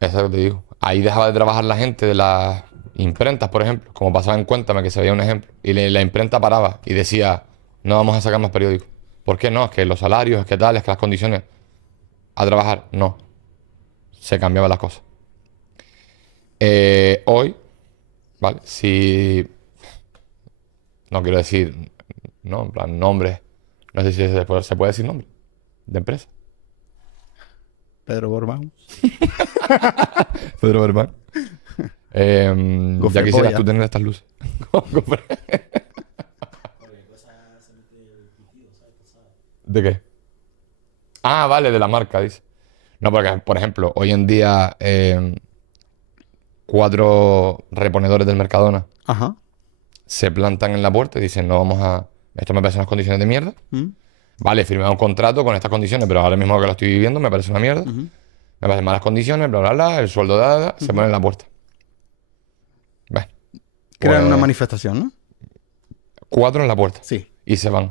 Eso es lo que te digo. Ahí dejaba de trabajar la gente de las imprentas, por ejemplo, como pasaba en Cuéntame, que se veía un ejemplo. Y la imprenta paraba y decía, no vamos a sacar más periódicos. ¿Por qué no? Es que los salarios, es que tal, es que las condiciones a trabajar. No. Se cambiaban las cosas. Hoy, ¿vale? Si... No quiero decir, no, en plan, nombres. No sé si se puede decir nombre de empresa. Pedro Borbán. Pedro Berman. Gofre Ya quisieras polla. tú tener estas luces. Gofre. ¿De qué? Ah, vale, de la marca, dice. No, porque, por ejemplo, hoy en día 4 reponedores del Mercadona Ajá. se plantan en la puerta y dicen, no vamos a... Esto me parece unas condiciones de mierda. ¿Mm? Vale, firmé un contrato con estas condiciones, pero ahora mismo que lo estoy viviendo me parece una mierda. Me parecen malas condiciones, bla, bla, bla, el sueldo da, se pone en la puerta. Bueno, Crean pues, una manifestación, ¿no? 4 en la puerta. Sí. Y se van.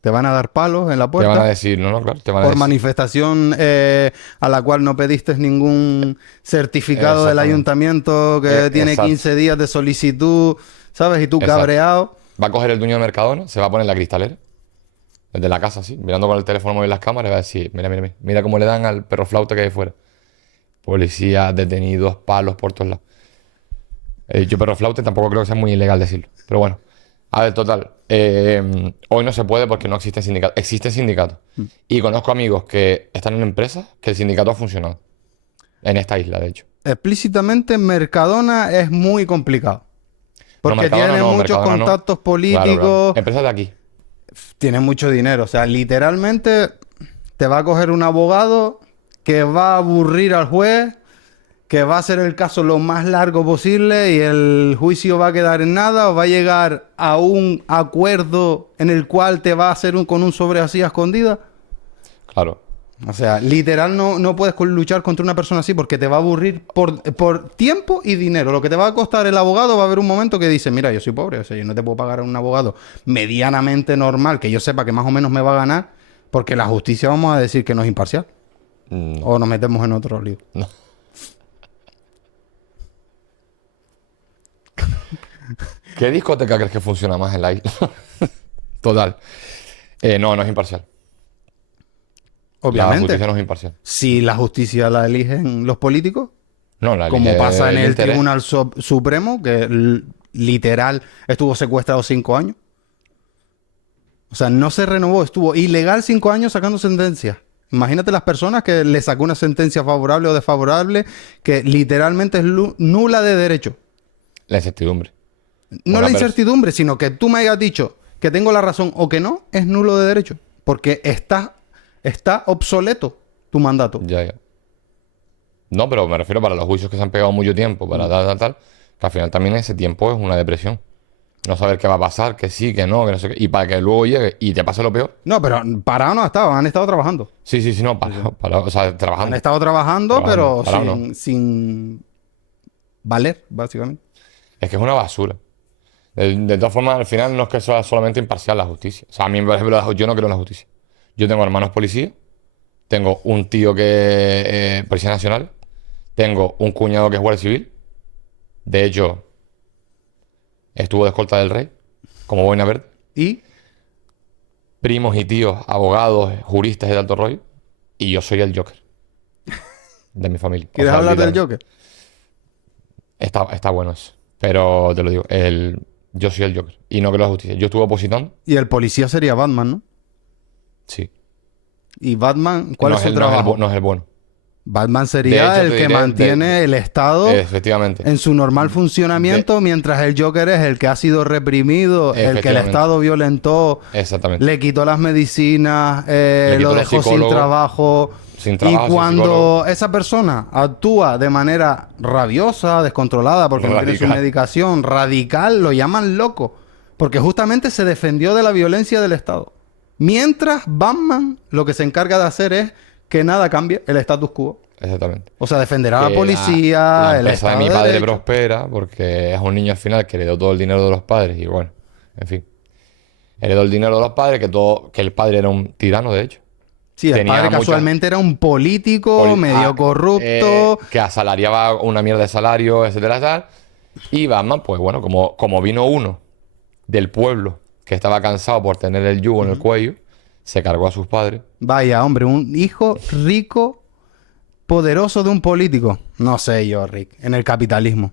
Te van a dar palos en la Te puerta. van a decir, no, claro, te van a Por decir. manifestación a la cual no pediste ningún certificado del Exactamente. ayuntamiento que tiene Exacto. 15 días de solicitud, ¿sabes? Y tú Exacto. cabreado. Va a coger el dueño de Mercadona, se va a poner en la cristalera, desde la casa así, mirando con el teléfono móvil las cámaras, y va a decir, mira cómo le dan al perro flauta que hay fuera. Policías, detenidos, palos por todos lados. He dicho perro flauta y tampoco creo que sea muy ilegal decirlo. Pero bueno, a ver, total. Hoy no se puede porque no existen sindicatos. Existen sindicatos. Y conozco amigos que están en empresas que el sindicato ha funcionado. En esta isla, de hecho. Explícitamente, Mercadona es muy complicado. Porque Mercadona tiene no, muchos Mercadona no. contactos políticos, Claro, claro. Empresas de aquí. tiene mucho dinero. O sea, literalmente te va a coger un abogado que va a aburrir al juez, que va a hacer el caso lo más largo posible y el juicio va a quedar en nada o va a llegar a un acuerdo en el cual te va a hacer con un sobre así a escondida. Claro. O sea, literal no puedes luchar contra una persona así porque te va a aburrir por tiempo y dinero. Lo que te va a costar el abogado va a haber un momento que dice, mira, yo soy pobre, o sea, yo no te puedo pagar a un abogado medianamente normal que yo sepa que más o menos me va a ganar porque la justicia vamos a decir que no es imparcial. No. O nos metemos en otro lío. No. ¿Qué discoteca crees que funciona más en la isla? Total. No es imparcial. La Obviamente. justicia no es imparcial. Si la justicia la eligen los políticos, No, la como elige pasa en el interés. Tribunal Supremo, que literal estuvo secuestrado 5 años. O sea, no se renovó, estuvo ilegal 5 años sacando sentencias. Imagínate las personas que le sacó una sentencia favorable o desfavorable que literalmente es nula de derecho. La incertidumbre. No Una la pers- incertidumbre, sino que tú me hayas dicho que tengo la razón o que no, es nulo de derecho. Porque está obsoleto tu mandato. Ya, ya. No, pero me refiero para los juicios que se han pegado mucho tiempo, para tal, que al final también ese tiempo es una depresión. No saber qué va a pasar, que sí, que no sé qué. Y para que luego llegue y te pase lo peor. No, pero parado no estaban, han estado trabajando. Sí, no, o sea, Han trabajando. estado trabajando, Trabajando, pero parado sin valer, básicamente. Es que es una basura. De todas formas, al final no es que sea solamente imparcial la justicia. O sea, a mí, por ejemplo, yo no creo en la justicia. Yo tengo hermanos policías, tengo un tío que es policía nacional, tengo un cuñado que es guardia civil. De hecho, estuvo de escolta del rey, como boina verde. Y Primos y tíos, abogados, juristas y de alto rollo. Y yo soy el Joker de mi familia. O ¿quieres sea, hablar del literal. Joker? Está bueno eso. Pero te lo digo, yo soy el Joker. Y no creo en la justicia. Yo estuve opositando. Y el policía sería Batman, ¿no? Sí. Y Batman, ¿cuál No es su el trabajo? no es el bueno. Batman De sería hecho, el te que diré, mantiene el Estado Efectivamente. en su normal funcionamiento, mientras el Joker es el que ha sido reprimido, el que el Efectivamente. Estado violentó, Exactamente. le quitó las medicinas, quitó lo los dejó sin psicólogos, trabajo. sin trabajo, Y sin cuando psicólogo. esa persona actúa de manera rabiosa, descontrolada, porque no tiene su Radical. medicación, radical, lo llaman loco. Porque justamente se defendió de la violencia del Estado. Mientras Batman lo que se encarga de hacer es que nada cambie el status quo. Exactamente. O sea, defenderá a la Que policía, la el empresa Estado de mi de padre Derecho. prospera porque es un niño al final que heredó todo el dinero de los padres y bueno, en fin. Heredó el dinero de los padres, que el padre era un tirano, de hecho. Sí, el tenía padre mucha- casualmente era un político, Poli- medio corrupto. que asalariaba una mierda de salario, etcétera, tal. Y Batman, pues bueno, como vino uno del pueblo que estaba cansado por tener el yugo en el cuello, se cargó a sus padres. Vaya, hombre, un hijo rico, poderoso de un político. No sé yo, Rick, en el capitalismo.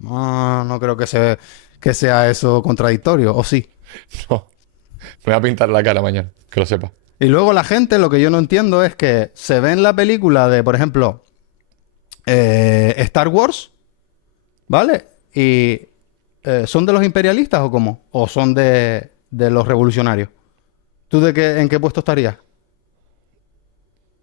No creo que sea eso contradictorio, ¿o sí? No, me voy a pintar la cara mañana, que lo sepa. Y luego la gente, lo que yo no entiendo es que se ve en la película de, por ejemplo, Star Wars, ¿vale? Y ¿son de los imperialistas o cómo? ¿O son de los revolucionarios? ¿Tú en qué puesto estarías?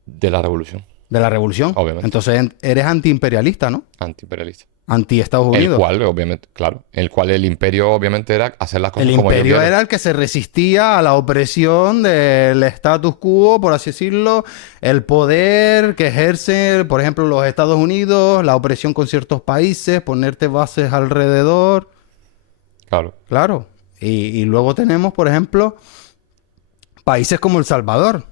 De la revolución, De la revolución. Obviamente. Entonces eres antiimperialista, ¿no? antiimperialista. Anti-Estados El Unidos. cual, obviamente, claro, el cual el imperio, obviamente, era hacer las cosas El como ellos imperio quieren. era el que se resistía a la opresión del status quo, por así decirlo, el poder que ejerce, por ejemplo, los Estados Unidos, la opresión con ciertos países, ponerte bases alrededor. Claro. Claro. Y luego tenemos, por ejemplo, países como El Salvador,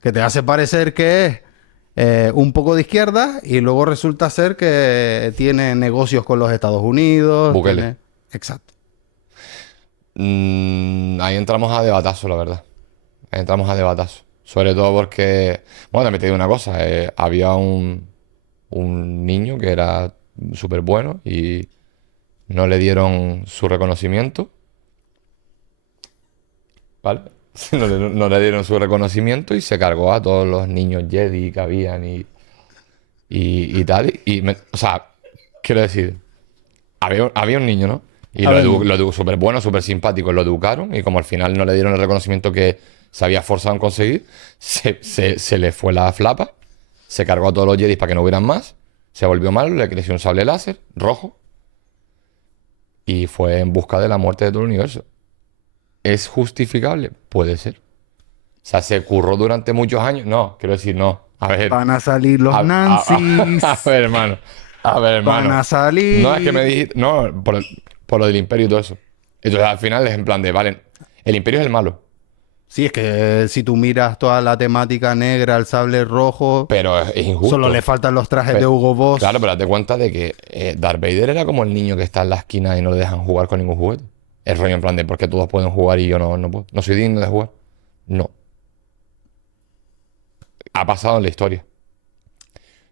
que te hace parecer que es un poco de izquierda y luego resulta ser que tiene negocios con los Estados Unidos. Bukele. Exacto. Ahí entramos a debatazo, la verdad. Ahí entramos a debatazo. Sobre todo porque, bueno, también te digo una cosa, había un niño que era súper bueno y no le dieron su reconocimiento. ¿Vale? No le dieron su reconocimiento y se cargó a todos los niños Jedi que habían y tal. O sea, quiero decir, había un niño, ¿no? Y Había un lo súper bueno, súper simpático, lo educaron y como al final no le dieron el reconocimiento que se había forzado en conseguir, se le fue la flapa, se cargó a todos los Jedi para que no hubieran más, se volvió malo, le creció un sable láser rojo y fue en busca de la muerte de todo el universo. ¿Es justificable? Puede ser. O sea, ¿se curró durante muchos años? No, quiero decir, no. A ver. Van a salir los nazis. A ver, hermano. A ver, hermano. Van a salir. No, es que me dijiste. No, por lo del imperio y todo eso. Entonces, al final es en plan de, vale, el imperio es el malo. Sí, es que si tú miras toda la temática negra, el sable rojo, Pero es injusto. solo le faltan los trajes de Hugo Boss. Claro, pero date cuenta de que Darth Vader era como el niño que está en la esquina y no le dejan jugar con ningún juguete. El rollo en plan de, ¿por qué todos pueden jugar y yo no puedo? ¿No soy digno de jugar? No. Ha pasado en la historia.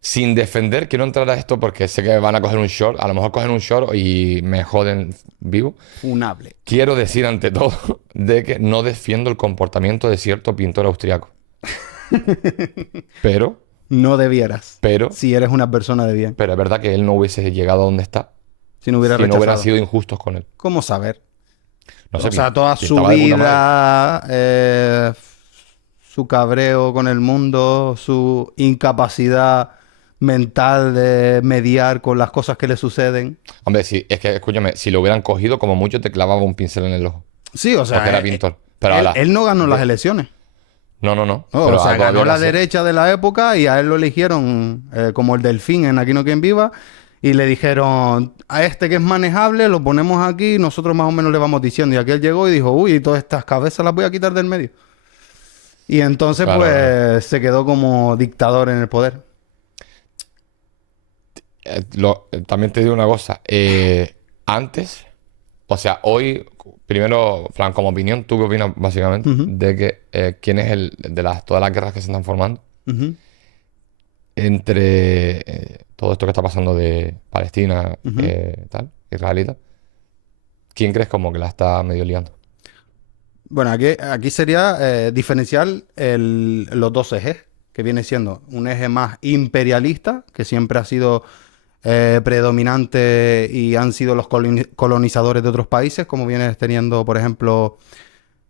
Sin defender, quiero entrar a esto porque sé que van a coger un short. A lo mejor cogen un short y me joden vivo. Funable. Quiero decir ante todo de que no defiendo el comportamiento de cierto pintor austriaco. Pero, No debieras. pero, Si eres una persona de bien. pero es verdad que él no hubiese llegado a donde está Si no hubiera si no rechazado. hubieran sido injustos con él. ¿Cómo saber? No sé, O sea, toda su pintaba de puta madre. vida, su cabreo con el mundo, su incapacidad mental de mediar con las cosas que le suceden. Hombre, sí, es que, escúchame, si lo hubieran cogido, como mucho te clavaba un pincel en el ojo. Sí, o sea, Porque era pintor. Pero él, ala, él no ganó las elecciones. no. No, Pero o sea, todavía ganó era la así. derecha de la época y a él lo eligieron como el delfín en Aquí no quien viva. Y le dijeron, a este que es manejable, lo ponemos aquí, nosotros más o menos le vamos diciendo. Y aquel llegó y dijo, uy, todas estas cabezas las voy a quitar del medio. Y entonces, Claro, pues, claro. se quedó como dictador en el poder. También te digo una cosa. Antes, o sea, hoy, primero, Fran, como opinión, ¿tú qué opinas básicamente de que quién es el de todas las guerras que se están formando Ujú. entre todo esto que está pasando de Palestina, tal, israelita? ¿Quién crees como que la está medio liando? Bueno, aquí sería diferenciar los dos ejes, que viene siendo un eje más imperialista, que siempre ha sido predominante y han sido los colonizadores de otros países, como vienes teniendo, por ejemplo,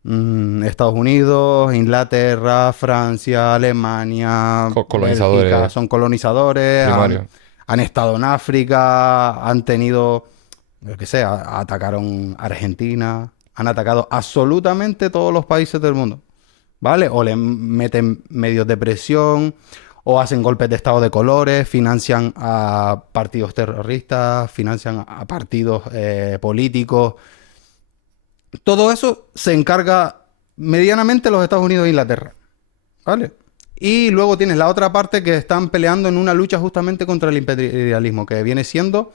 Estados Unidos, Inglaterra, Francia, Alemania, Bélgica, Colonizadores son colonizadores, primarios. han estado en África, han tenido, lo que sea, atacaron Argentina, han atacado absolutamente todos los países del mundo, ¿vale? O le meten medios de presión, o hacen golpes de estado de colores, financian a partidos terroristas, financian a partidos políticos. Todo eso se encarga medianamente los Estados Unidos e Inglaterra, ¿vale? Y luego tienes la otra parte que están peleando en una lucha justamente contra el imperialismo, que viene siendo,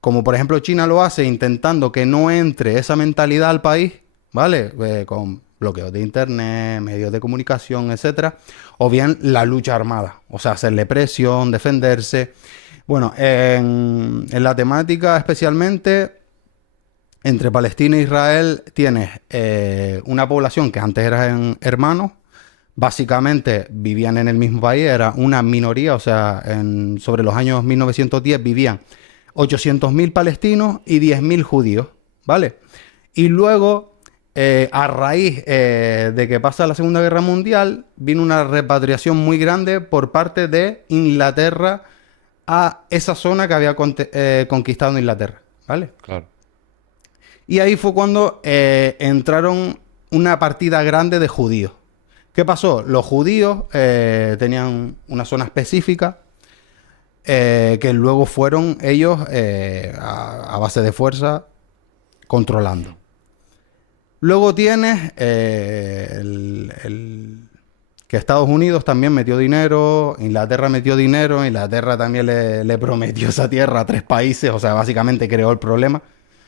como por ejemplo China lo hace, intentando que no entre esa mentalidad al país, ¿vale? Con bloqueos de internet, medios de comunicación, etcétera. O bien la lucha armada, o sea, hacerle presión, defenderse. Bueno, en la temática especialmente, entre Palestina e Israel tienes una población que antes eran hermanos, básicamente vivían en el mismo país, era una minoría, o sea, sobre los años 1910 vivían 800.000 palestinos y 10.000 judíos, ¿vale? Y luego, a raíz de que pasa la Segunda Guerra Mundial, vino una repatriación muy grande por parte de Inglaterra a esa zona que había conquistado Inglaterra, ¿vale? Claro. Y ahí fue cuando entraron una partida grande de judíos. ¿Qué pasó? Los judíos tenían una zona específica que luego fueron ellos a base de fuerza controlando. Luego tienes que Estados Unidos también metió dinero, Inglaterra metió dinero, Inglaterra también le prometió esa tierra a 3 países, o sea, básicamente creó el problema.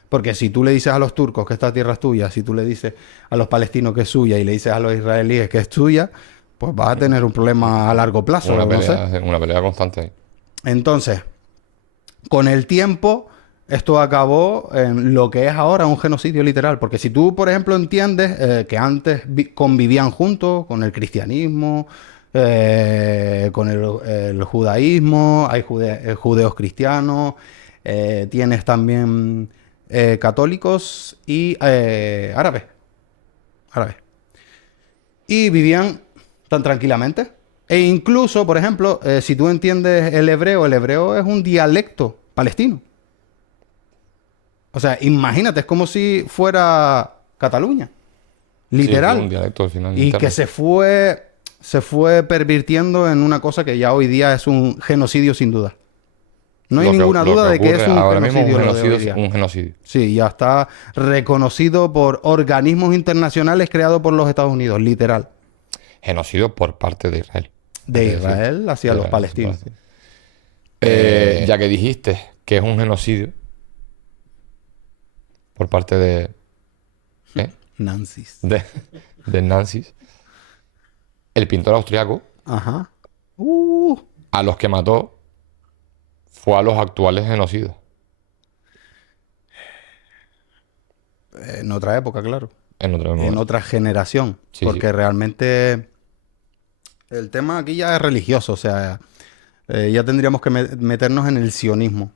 Porque si tú le dices a los turcos que esta tierra es tuya, si tú le dices a los palestinos que es suya y le dices a los israelíes que es tuya, pues vas a tener un problema a largo plazo. Una no sé. pelea, una pelea constante ahí. Entonces, con el tiempo, esto acabó en lo que es ahora un genocidio literal. Porque si tú, por ejemplo, entiendes que antes convivían juntos con el cristianismo, con el judaísmo, hay judeos cristianos, tienes también católicos y árabes. Y vivían tan tranquilamente. E incluso, por ejemplo, si tú entiendes el hebreo es un dialecto palestino. O sea, imagínate, es como si fuera Cataluña. Literal. Sí, un dialecto al final Y interno. que se fue pervirtiendo en una cosa que ya hoy día es un genocidio sin duda. No hay ninguna duda de que es un ahora mismo genocidio. un lo de hoy genocidio, día. un genocidio. Sí, ya está reconocido por organismos internacionales creados por los Estados Unidos, literal. Genocidio por parte de Israel. De Es decir, Israel hacia de los Israel, palestinos. Ya que dijiste que es un genocidio por parte de Nancy's. de nazis, el pintor austriaco Ajá. a los que mató fue a los actuales genocidas. En otra época, claro. en otra generación. Sí, Porque sí. realmente el tema aquí ya es religioso. O sea, ya tendríamos que meternos en el sionismo,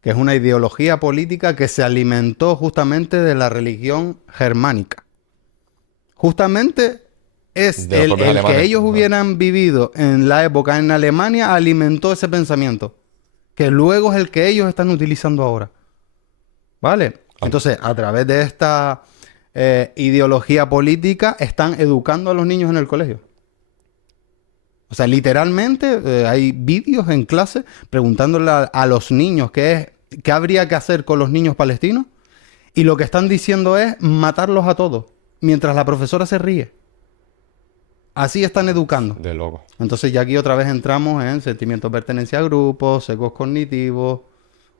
que es una ideología política que se alimentó justamente de la religión germánica. Justamente es De los propios el que alemanes, ellos ¿no? hubieran vivido en la época en Alemania alimentó ese pensamiento, que luego es el que ellos están utilizando ahora. ¿Vale? Entonces, a través de esta ideología política, están educando a los niños en el colegio. O sea, literalmente hay vídeos en clase preguntándole a los niños qué habría que hacer con los niños palestinos, y lo que están diciendo es matarlos a todos, mientras la profesora se ríe. Así están educando. De loco. Entonces ya aquí otra vez entramos en sentimientos de pertenencia a grupos, sesgos cognitivos,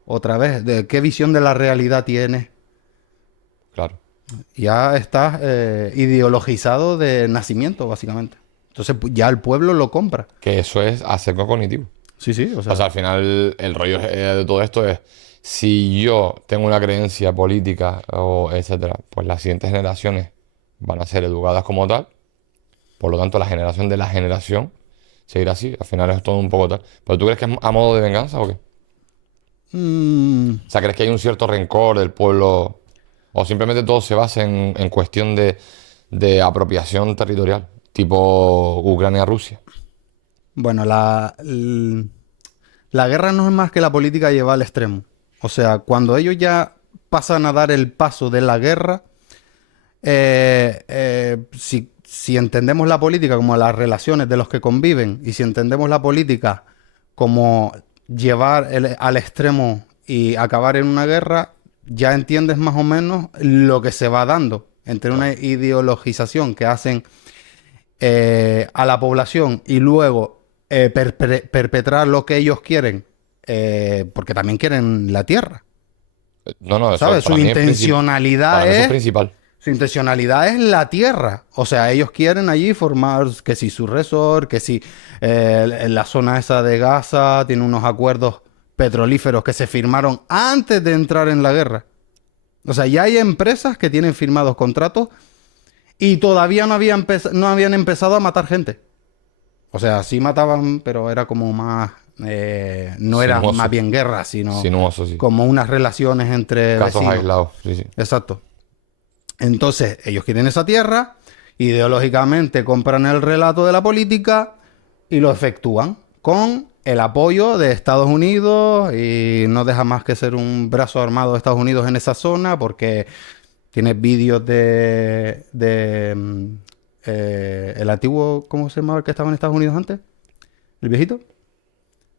otra vez, de qué visión de la realidad tienes. Claro. Ya estás ideologizado de nacimiento, básicamente. Entonces ya el pueblo lo compra. Que eso es sesgo cognitivo. Sí, sí, o sea, O sea, al final el rollo de todo esto es, si yo tengo una creencia política o etcétera, pues las siguientes generaciones van a ser educadas como tal. Por lo tanto, la generación de la generación seguirá así. Al final es todo un poco tal. ¿Pero tú crees que es a modo de venganza o qué? O sea, ¿crees que hay un cierto rencor del pueblo? ¿O simplemente todo se basa en cuestión de apropiación territorial? Tipo Ucrania-Rusia. bueno, la guerra no es más que la política lleva al extremo. O sea, cuando ellos ya pasan a dar el paso de la guerra, si entendemos la política como las relaciones de los que conviven, y si entendemos la política como llevar al extremo y acabar en una guerra, ya entiendes más o menos lo que se va dando entre una ideologización que hacen a la población y luego perpetrar lo que ellos quieren, porque también quieren la tierra. No, eso ¿Sabes? Su para mí es intencionalidad para mí eso es es... principal. Su intencionalidad es la tierra. O sea, ellos quieren allí formar que si su resort, que si en la zona esa de Gaza tiene unos acuerdos petrolíferos que se firmaron antes de entrar en la guerra. O sea, ya hay empresas que tienen firmados contratos y todavía no habían empezado a matar gente. O sea, sí mataban, pero era como más... no era Sinuoso. más bien guerra, sino Sinuoso, sí. como unas relaciones entre Casos vecinos. aislados, sí, sí. Exacto. Entonces, ellos quieren esa tierra, ideológicamente compran el relato de la política y lo efectúan con el apoyo de Estados Unidos, y no deja más que ser un brazo armado de Estados Unidos en esa zona, porque tienes vídeos el antiguo, ¿cómo se llamaba el que estaba en Estados Unidos antes? ¿El viejito?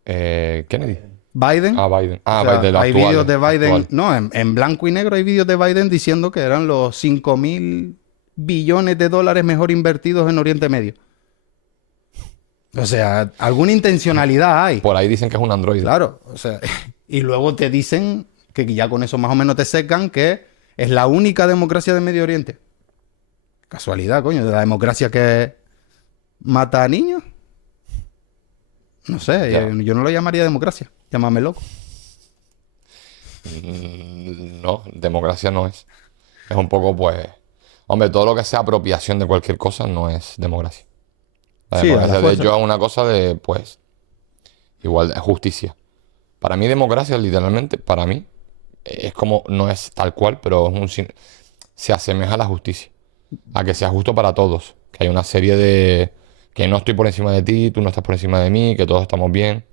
Kennedy. Biden. Ah, Biden. Ah, O sea, Biden, el hay actual, vídeos de Biden, actual. no, en blanco y negro hay vídeos de Biden diciendo que eran los 5.000 billones de dólares mejor invertidos en Oriente Medio. O sea, alguna intencionalidad hay. Por ahí dicen que es un androide. Claro, o sea, y luego te dicen que ya con eso más o menos te secan que es la única democracia de Medio Oriente. Casualidad, coño, de la democracia que mata a niños. No sé, Ya. yo no lo llamaría democracia, llámame loco. No, democracia no es. Es un poco, pues... Hombre, todo lo que sea apropiación de cualquier cosa no es democracia. La Sí, a la democracia de fuerza. yo a una cosa de, pues... Igual, justicia. Para mí democracia, literalmente, para mí, es como... No es tal cual, pero es se asemeja a la justicia. A que sea justo para todos. Que hay una serie de... Que no estoy por encima de ti, tú no estás por encima de mí, que todos estamos bien.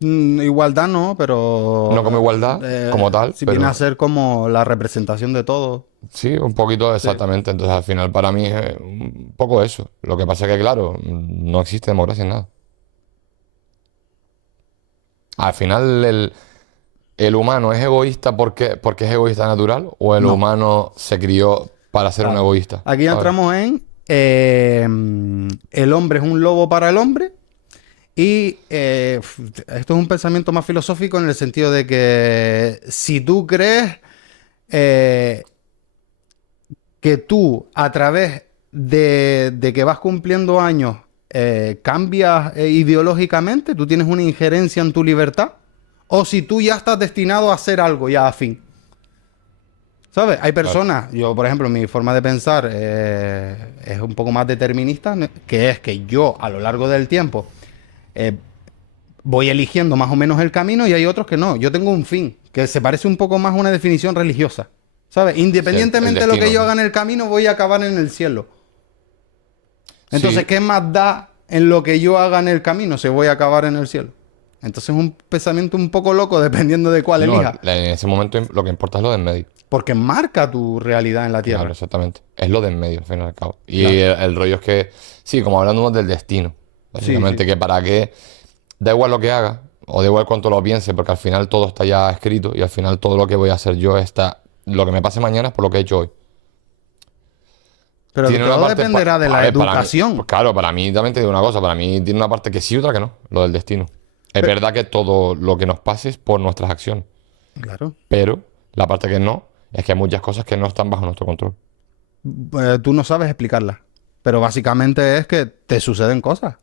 Igualdad no, pero... No como igualdad, como tal, Si pero- viene a ser como la representación de todo. Sí, un poquito exactamente. Entonces, al final, para mí es un poco eso. Lo que pasa es que, claro, no existe democracia en nada. Al final, el humano es egoísta porque es egoísta natural, o el No. humano se crió para ser un Claro. egoísta. Aquí ya ¿sabes? entramos en... el hombre es un lobo para el hombre. Y esto es un pensamiento más filosófico en el sentido de que si tú crees que tú a través de que vas cumpliendo años cambias ideológicamente, tú tienes una injerencia en tu libertad, o si tú ya estás destinado a hacer algo ya a fin. ¿Sabes? Hay personas, yo por ejemplo, mi forma de pensar es un poco más determinista, que es que yo a lo largo del tiempo eh, voy eligiendo más o menos el camino y hay otros que no. Yo tengo un fin, que se parece un poco más a una definición religiosa. ¿Sabes? Independientemente de lo que destino, yo sí. haga en el camino, voy a acabar en el cielo. Entonces, Sí. ¿qué más da en lo que yo haga en el camino si voy a acabar en el cielo? Entonces es un pensamiento un poco loco dependiendo de cuál No, elija. en ese momento lo que importa es lo de en medio. Porque marca tu realidad en la tierra. Claro, exactamente. Es lo de en medio, al fin y al cabo. Y Claro. el rollo es que, sí, como hablando del destino. Básicamente, sí. que para qué, da igual lo que haga, o da igual cuánto lo piense, porque al final todo está ya escrito y al final todo lo que voy a hacer yo está. Lo que me pase mañana es por lo que he hecho hoy. Pero Tiene una todo parte dependerá de a la ver, para mí- educación. pues claro, para mí también te digo una cosa. Para mí tiene una parte que sí y otra que no, lo del destino. Es verdad que todo lo que nos pase es por nuestras acciones. Claro. Pero la parte que no es que hay muchas cosas que no están bajo nuestro control. Tú no sabes explicarla. Pero básicamente es que te suceden cosas.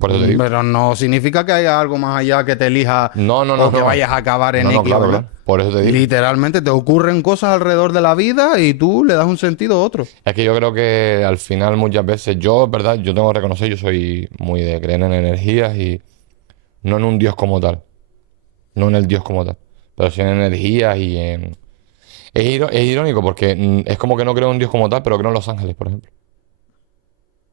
Por eso te digo. Pero no significa que haya algo más allá que te elija No, o que vayas a acabar en No, no, X o claro, Y. claro. Por eso te digo. Literalmente te ocurren cosas alrededor de la vida y tú le das un sentido a otro. Es que yo creo que al final muchas veces, yo, ¿verdad? Yo tengo que reconocer, yo soy muy de creer en energías y no en un Dios como tal. No en el Dios como tal. Pero sí en energías y en... Es irónico porque es como que no creo en Dios como tal, pero creo en los ángeles, por ejemplo.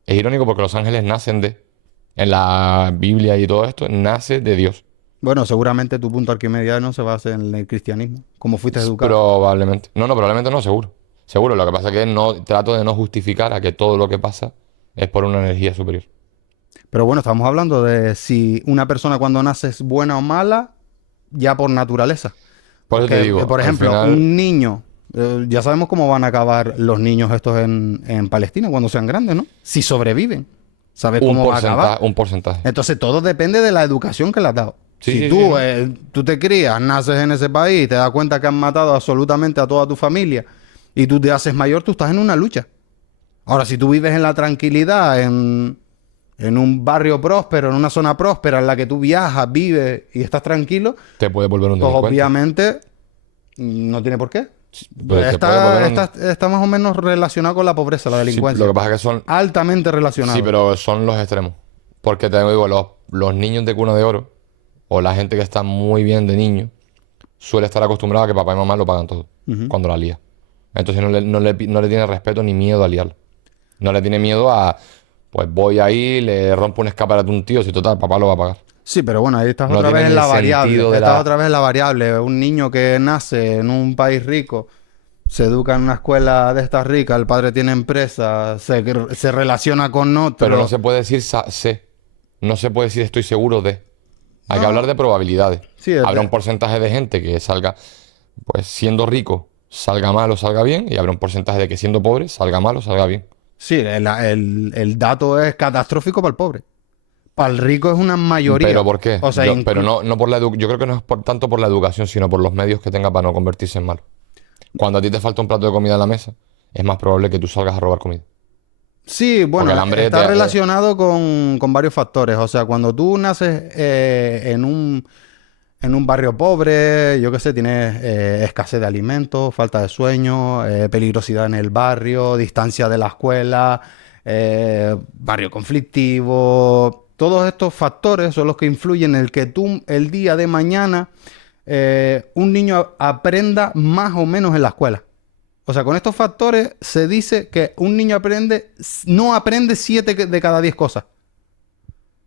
Es irónico porque los ángeles nacen de... En la Biblia y todo esto, nace de Dios. Bueno, seguramente tu punto arquimediano se basa en el cristianismo. Como fuiste educado. Probablemente. No, probablemente no, seguro. Seguro. Lo que pasa es que no trato de no justificar a que todo lo que pasa es por una energía superior. Pero bueno, estamos hablando de si una persona cuando nace es buena o mala, ya por naturaleza. Por eso te Que, digo, por al ejemplo, final- un niño, ya sabemos cómo van a acabar los niños estos en Palestina cuando sean grandes, ¿no? Si sobreviven. ¿Sabes cómo va a acabar? Un porcentaje. Entonces todo depende de la educación que le has dado. Sí, Si sí, tú, sí, ¿no? tú te crías, naces en ese país, te das cuenta que han matado absolutamente a toda tu familia y tú te haces mayor, tú estás en una lucha. Ahora, si tú vives en la tranquilidad, en un barrio próspero, en una zona próspera en la que tú viajas, vives y estás tranquilo, Te puede volver un pues delincuente. obviamente no tiene por qué. Pero te puede volver Está más o menos relacionado con la pobreza, la Sí, delincuencia. lo que pasa es que son... Altamente relacionado. Sí, pero son los extremos. Porque te digo, los niños de cuna de oro o la gente que está muy bien de niño suele estar acostumbrada a que papá y mamá lo pagan todo cuando la lía. Entonces no le tiene respeto ni miedo a liarlo. No le tiene miedo a, pues voy ahí, le rompo un escaparate a un tío, si total, papá lo va a pagar. Sí, pero bueno, ahí estás No otra vez tiene en la el variable. sentido de Estás la- otra vez en la variable. Un niño que nace en un país rico, se educa en una escuela de estas ricas, el padre tiene empresa, se relaciona con otro. Pero no se puede decir sé. No se puede decir estoy seguro de. Hay que hablar de probabilidades. Sí, Habrá un porcentaje de gente que salga, pues siendo rico, salga mal o salga bien, y habrá un porcentaje de que siendo pobre, salga mal o salga bien. Sí, el dato es catastrófico para el pobre. Para el rico es una mayoría. ¿Pero por qué? O sea, Pero no por yo creo que no es tanto por la educación, sino por los medios que tenga para no convertirse en malo. Cuando a ti te falta un plato de comida en la mesa, es más probable que tú salgas a robar comida. Sí, bueno, Porque el hambre está te- relacionado con varios factores. O sea, cuando tú naces en un barrio pobre, yo qué sé, tienes escasez de alimentos, falta de sueño, peligrosidad en el barrio, distancia de la escuela, barrio conflictivo. Todos estos factores son los que influyen en el que tú el día de mañana un niño aprenda más o menos en la escuela. O sea, con estos factores se dice que un niño no aprende 7 de cada 10 cosas.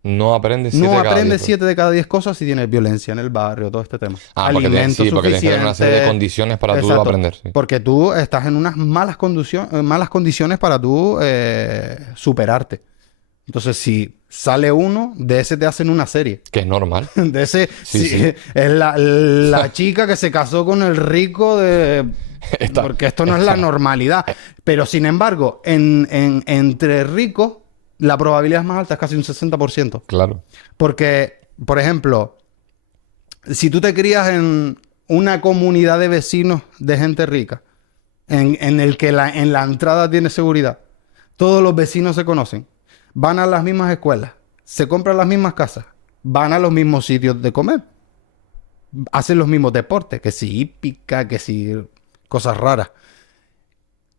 No aprendes siete No de cada aprende 10, 7 de cada 10 cosas si tienes violencia en el barrio, todo este tema. porque tienes que tener una serie de suficientes. condiciones para tú Exacto. aprender. Sí. Porque tú estás en unas malas condiciones para tú superarte. Entonces, si sale uno, de ese te hacen una serie. Que es normal. De ese, Sí, sí. es la chica que se casó con el rico de... porque esto no es la normalidad. Pero, sin embargo, entre ricos, la probabilidad es más alta, es casi un 60%. Claro. Porque, por ejemplo, si tú te crías en una comunidad de vecinos de gente rica, en el que en la entrada tiene seguridad, todos los vecinos se conocen, van a las mismas escuelas, se compran las mismas casas, van a los mismos sitios de comer, hacen los mismos deportes, que si hípica, que si cosas raras.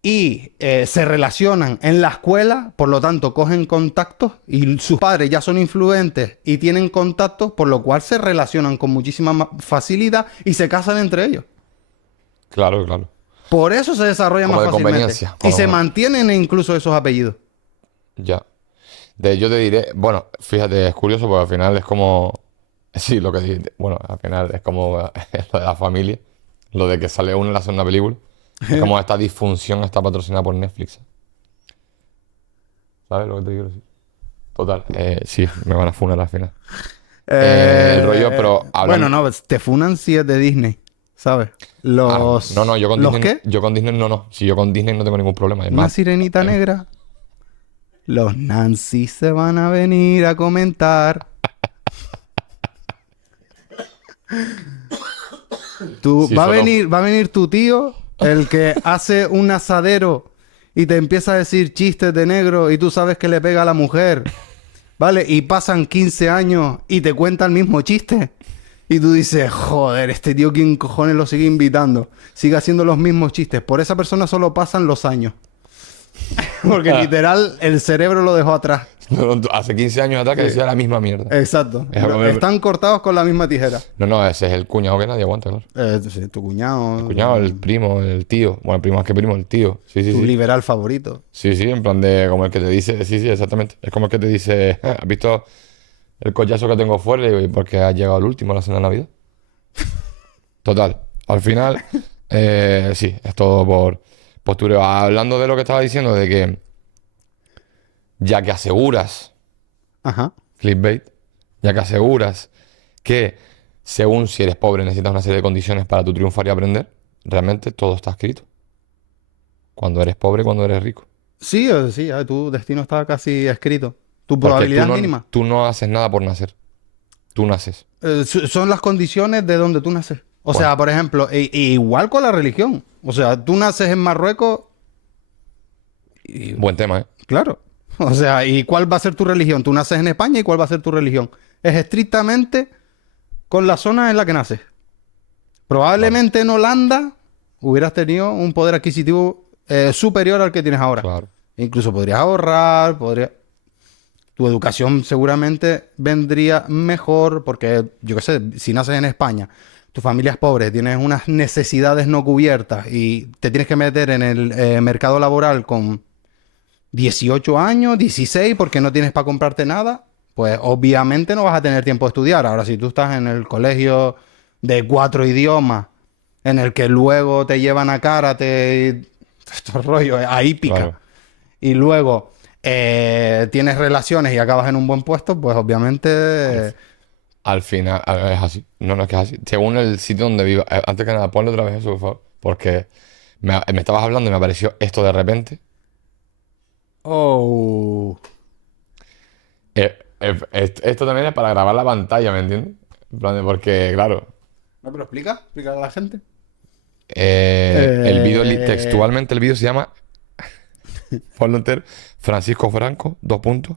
Y se relacionan en la escuela, por lo tanto cogen contactos y sus padres ya son influentes y tienen contactos, por lo cual se relacionan con muchísima facilidad y se casan entre ellos. Claro, claro. Por eso se desarrolla Como más de fácilmente. conveniencia, Y se como- mantienen incluso esos apellidos. Ya. Yo te diré, bueno, fíjate, es curioso porque al final es como, sí, lo que dije, bueno, al final es como lo de la familia, lo de que sale uno y le hace una película. Es como esta disfunción está patrocinada por Netflix. ¿Sabes lo que te quiero decir? Total, sí, me van a funar al final. El rollo, pero hablando... Bueno, no, te funan si es de Disney, ¿sabes? Los... No, yo con ¿Los Disney, qué? yo con Disney no. Si yo con Disney no tengo ningún problema. Es Una más, sirenita negra. Los Nancy se van a venir a comentar. Sí, Va a solo- venir tu tío, el que hace un asadero y te empieza a decir chistes de negro y tú sabes que le pega a la mujer, ¿vale? Y pasan 15 años y te cuenta el mismo chiste. Y tú dices, joder, este tío, ¿quién cojones lo sigue invitando? Sigue haciendo los mismos chistes. Por esa persona solo pasan los años. Porque literal, el cerebro lo dejó atrás. hace 15 años atrás que decía la misma mierda. Exacto. Es algo- Están cortados con la misma tijera. No, ese es el cuñado que nadie aguanta, claro. Sí, tu cuñado. El cuñado, el primo, el tío. Bueno, el primo más que primo, el tío. Sí, sí, Tu sí. liberal favorito. Sí, sí, en plan de como el que te dice, sí, sí, exactamente. Es como el que te dice, ¿has visto el collazo que tengo fuera? Y digo, ¿y por qué has llegado al último a la cena de Navidad? Total, al final, sí, es todo por postureo. Hablando de lo que estaba diciendo, de que ya que aseguras, Ajá. clickbait, ya que aseguras que según si eres pobre necesitas una serie de condiciones para tu triunfar y aprender, realmente todo está escrito. Cuando eres pobre, cuando eres rico. Sí, sí, tu destino está casi escrito. Tu Porque probabilidad mínima. tú no haces nada por nacer. Tú naces. Son las condiciones de donde tú naces. O Bueno. sea, por ejemplo, igual con la religión. O sea, tú naces en Marruecos. Buen tema, ¿eh? Claro. O sea, ¿y cuál va a ser tu religión? Tú naces en España y cuál va a ser tu religión. Es estrictamente con la zona en la que naces. Probablemente en Holanda hubieras tenido un poder adquisitivo superior al que tienes ahora. Claro. Incluso podrías ahorrar, tu educación seguramente vendría mejor porque, yo qué sé, si naces en España, tu familia es pobre, tienes unas necesidades no cubiertas y te tienes que meter en el mercado laboral con 18 años, 16, porque no tienes para comprarte nada, pues obviamente no vas a tener tiempo de estudiar. Ahora, si tú estás en el colegio de 4 idiomas, en el que luego te llevan a karate y estos rollos, ahí pica. Claro. Y luego tienes relaciones y acabas en un buen puesto, pues obviamente... Al final, es así. No, es que es así. Según el sitio donde viva. Antes que nada, ponle otra vez eso, por favor. Porque me estabas hablando y me apareció esto de repente. Oh. Esto también es para grabar la pantalla, ¿me entiendes? En plan de, porque, claro, ¿No me lo explica? ¿Explica a la gente? el vídeo, textualmente el vídeo se llama, ponlo entero, Francisco Franco,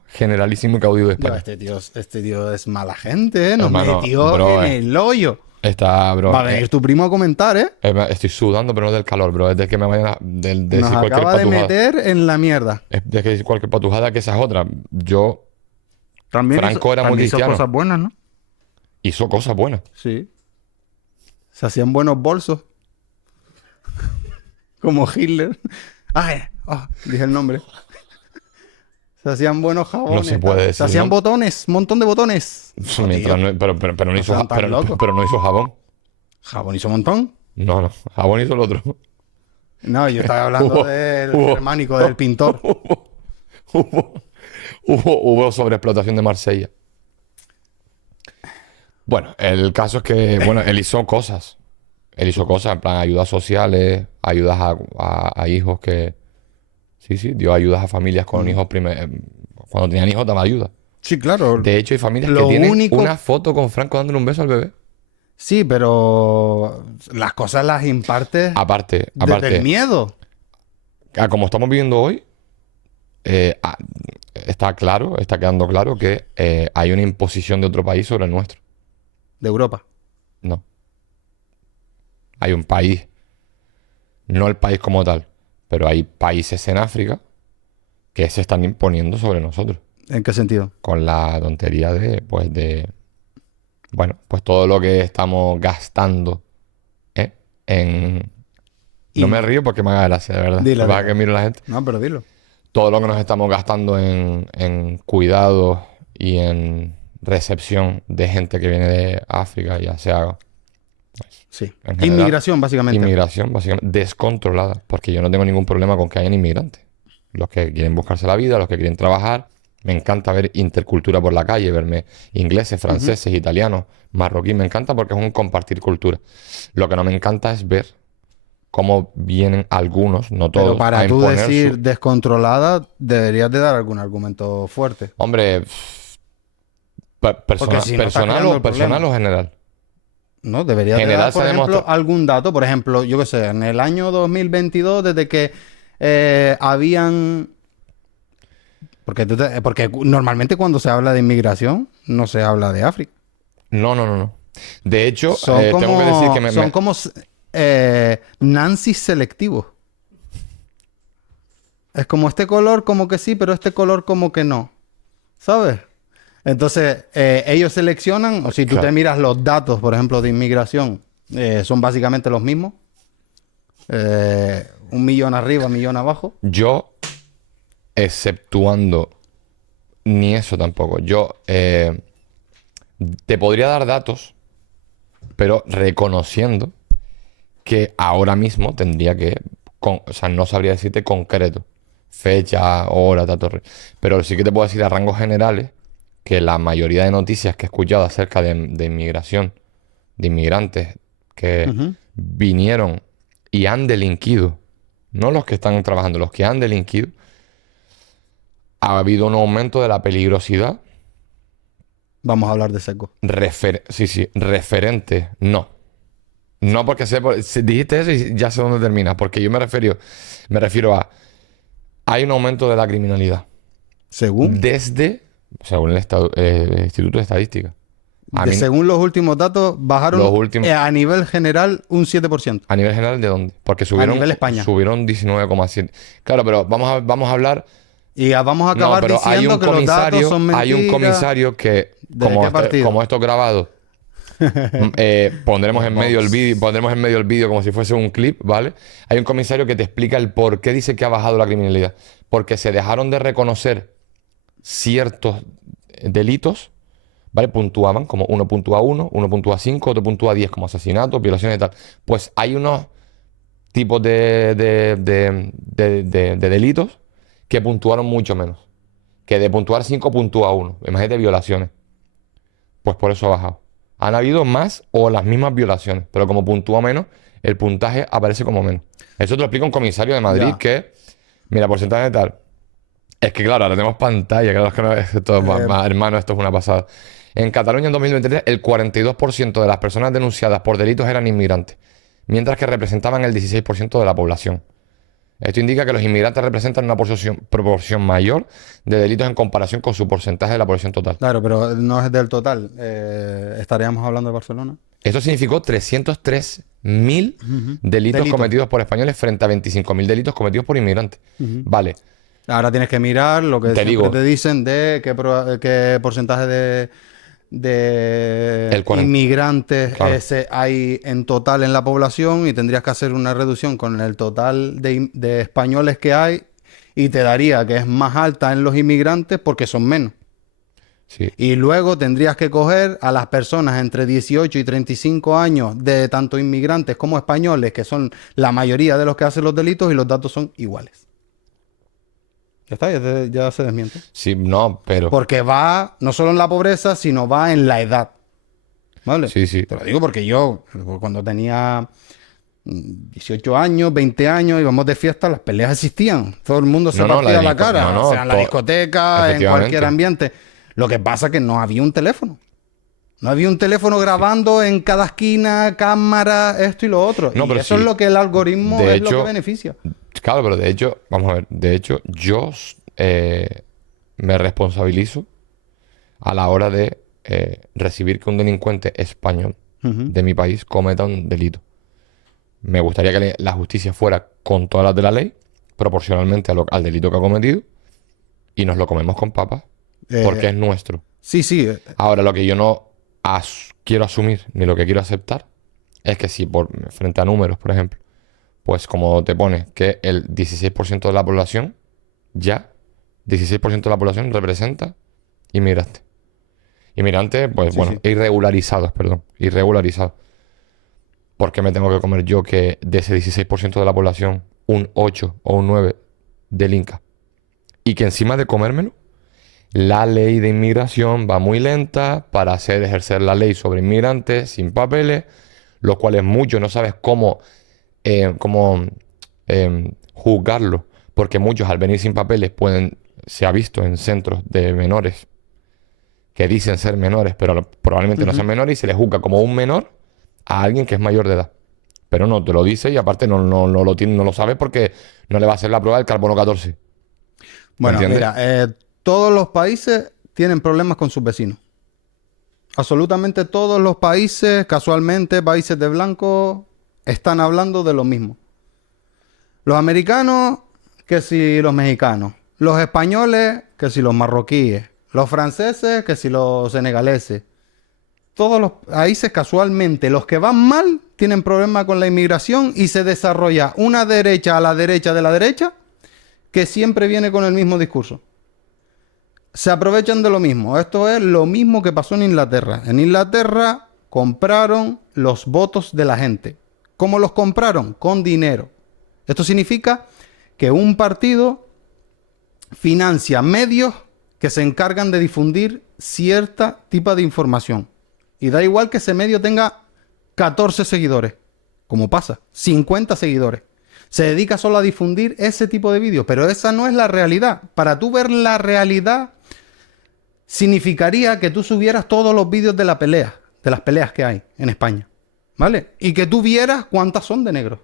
generalísimo y caudillo de No, España. este tío es mala gente, ¿eh? Nos Hermano, metió bro, en el hoyo. Está, bro. Va a venir tu primo a comentar, ¿eh? Estoy sudando, pero no del calor, bro. Es de que me vayan de Nos decir cualquier acaba de patujada. meter en la mierda. Es de que decir cualquier patujada, que esa es otra. Yo También Franco era muy también hizo cristiano. cosas buenas, ¿no? hizo cosas buenas. Sí. Se hacían buenos bolsos. Como Hitler. Ay, dije el nombre. Se hacían buenos jabones. No se puede tal. decir, Se hacían ¿no? botones, un montón de botones. Sí, mientras no- pero no hizo, sean tan locos. pero no hizo jabón. Jabón hizo un montón. No, jabón hizo el otro. No, yo estaba hablando Hubo- del hubo- germánico, del pintor. Hubo sobreexplotación de Marsella. Bueno, el caso es que, bueno, él hizo cosas. Él hizo cosas, en plan, ayudas sociales, ayudas a hijos que... Sí, dio ayudas a familias con hijos cuando tenían hijos daba ayuda. Sí, claro. De hecho, hay familias Lo que tienen único- una foto con Franco dándole un beso al bebé. Sí, pero las cosas las impartes Aparte, desde el miedo. como estamos viviendo hoy, está quedando claro que hay una imposición de otro país sobre el nuestro. De Europa. No. Hay un país No el país como tal, pero hay países en África que se están imponiendo sobre nosotros. ¿En qué sentido? Con la tontería bueno, pues todo lo que estamos gastando, ¿eh? Y No me río porque me haga gracia, de verdad. Dilo, Lo que pasa es dilo. que miro a la gente. No, pero dilo. Todo lo que nos estamos gastando en cuidados y en recepción de gente que viene de África, ya sea Sí. en general, Inmigración, básicamente. inmigración, básicamente, descontrolada, porque yo no tengo ningún problema con que hayan inmigrantes. Los que quieren buscarse la vida, los que quieren trabajar. Me encanta ver intercultura por la calle, verme ingleses, franceses, italianos, marroquíes. Me encanta porque es un compartir cultura. Lo que no me encanta es ver cómo vienen algunos, no todos, Pero para a tú imponer decir su... descontrolada, deberías de dar algún argumento fuerte. Hombre, Porque si no está creando el personal problema. o general. No, deberías de General dar, por se ejemplo, demuestra- algún dato. Por ejemplo, yo qué sé, en el año 2022, desde que habían... Porque normalmente cuando se habla de inmigración, no se habla de África. No. De hecho, Son como, tengo que decir que son como Nancy selectivos. Es como este color como que sí, pero este color como que no. ¿Sabes? Entonces, ellos seleccionan, o si tú Claro. te miras los datos, por ejemplo, de inmigración, son básicamente los mismos. 1 millón arriba, 1 millón abajo. Yo, exceptuando ni eso tampoco, yo te podría dar datos, pero reconociendo que ahora mismo tendría que, o sea, no sabría decirte concreto, fecha, hora, datos, pero sí que te puedo decir a rangos generales que la mayoría de noticias que he escuchado acerca de inmigración, de inmigrantes que Ujú. vinieron y han delinquido, no los que están trabajando, los que han delinquido, ha habido un aumento de la peligrosidad. Vamos a hablar de seco. Referente, no. No porque si dijiste eso y ya sé dónde termina, porque yo me refiero a, hay un aumento de la criminalidad Según, según el Instituto de Estadística. A mí- según los últimos datos, bajaron Los últimos- a nivel general un 7%. a nivel general, ¿de dónde? Porque subieron, nivel España. subieron 19,7. Claro, pero vamos a hablar. Y vamos a acabar No, pero hay diciendo un que los datos comisario, son mentiras. hay un comisario que, ¿De qué partido? como esto es grabado, pondremos en medio el vídeo como si fuese un clip, ¿vale? Hay un comisario que te explica el por qué dice que ha bajado la criminalidad. Porque se dejaron de reconocer ciertos delitos, ¿vale? Puntuaban como uno puntúa 1, uno puntúa 5, otro puntúa 10 como asesinatos, violaciones y tal. Pues hay unos tipos de delitos que puntuaron mucho menos. Que de puntuar 5 puntúa 1. Imagínate violaciones. Pues por eso ha bajado. Han habido más o las mismas violaciones, pero como puntúa menos, el puntaje aparece como menos. Eso te lo explica un comisario de Madrid Ya. que, mira, porcentaje de tal. Es que claro, ahora tenemos pantalla, claro, es que no, esto es hermano, esto es una pasada. En Cataluña en 2023, el 42% de las personas denunciadas por delitos eran inmigrantes, mientras que representaban el 16% de la población. Esto indica que los inmigrantes representan una proporción mayor de delitos en comparación con su porcentaje de la población total. Claro, pero no es del total. Estaríamos hablando de Barcelona. Esto significó 303.000 delitos cometidos por españoles frente a 25.000 delitos cometidos por inmigrantes. Vale, Ahora tienes que mirar lo que Te siempre digo. te dicen de qué porcentaje de El 40. inmigrantes Claro. hay en total en la población y tendrías que hacer una reducción con el total de españoles que hay y te daría que es más alta en los inmigrantes porque son menos. sí. Y luego tendrías que coger a las personas entre 18 y 35 años de tanto inmigrantes como españoles, que son la mayoría de los que hacen los delitos y los datos son iguales. Ya está, ya se desmiente. Sí, no, pero... Porque va no solo en la pobreza, sino va en la edad. ¿Vale? Sí, sí. Te lo digo porque yo, cuando tenía 18 años, 20 años, íbamos de fiesta, las peleas existían. Todo el mundo se No, no, partía la la cara. no, no, o sea, en la discoteca, en efectivamente. cualquier ambiente. Lo que pasa es que no había un teléfono. No había un teléfono grabando en cada esquina, cámara, esto y lo otro. No, y pero eso sí. es lo que el algoritmo De es lo hecho, que beneficia. Claro, pero de hecho, vamos a ver, de hecho, yo me responsabilizo a la hora de recibir que un delincuente español Ujú. de mi país cometa un delito. Me gustaría que la justicia fuera con todas las de la ley, proporcionalmente al delito que ha cometido, y nos lo comemos con papas, porque es nuestro. Sí, sí. Ahora, lo que yo no quiero asumir, ni lo que quiero aceptar, es que si frente a números, por ejemplo, pues como te pones que el 16% de la población, ya, 16% de la población representa inmigrantes. Inmigrantes, pues Sí, bueno, sí. irregularizados, perdón, irregularizados. ¿Por qué me tengo que comer yo que de ese 16% de la población, un 8 o un 9 delinca? Y que encima de comérmelo, la ley de inmigración va muy lenta para ejercer la ley sobre inmigrantes sin papeles, los cuales muchos no sabes cómo juzgarlo, porque muchos al venir sin papeles se ha visto en centros de menores que dicen ser menores, pero probablemente no sean menores y se les juzga como un menor a alguien que es mayor de edad. Pero no te lo dice y aparte no lo sabes porque no le va a hacer la prueba del carbono 14. Bueno, ¿Entiendes? mira, todos los países tienen problemas con sus vecinos. Absolutamente todos los países, casualmente, países de blanco, están hablando de lo mismo. Los americanos, que si los mexicanos. Los españoles, que si los marroquíes. Los franceses, que si los senegaleses. Todos los países, casualmente, los que van mal, tienen problemas con la inmigración y se desarrolla una derecha a la derecha de la derecha que siempre viene con el mismo discurso. Se aprovechan de lo mismo. Esto es lo mismo que pasó en Inglaterra. En Inglaterra compraron los votos de la gente. ¿Cómo los compraron? Con dinero. Esto significa que un partido financia medios que se encargan de difundir cierta tipo de información. Y da igual que ese medio tenga 14 seguidores, como pasa, 50 seguidores. Se dedica solo a difundir ese tipo de vídeos, pero esa no es la realidad. Para tú ver la realidad, significaría que tú subieras todos los vídeos de las peleas que hay en España, ¿vale? Y que tú vieras cuántas son de negros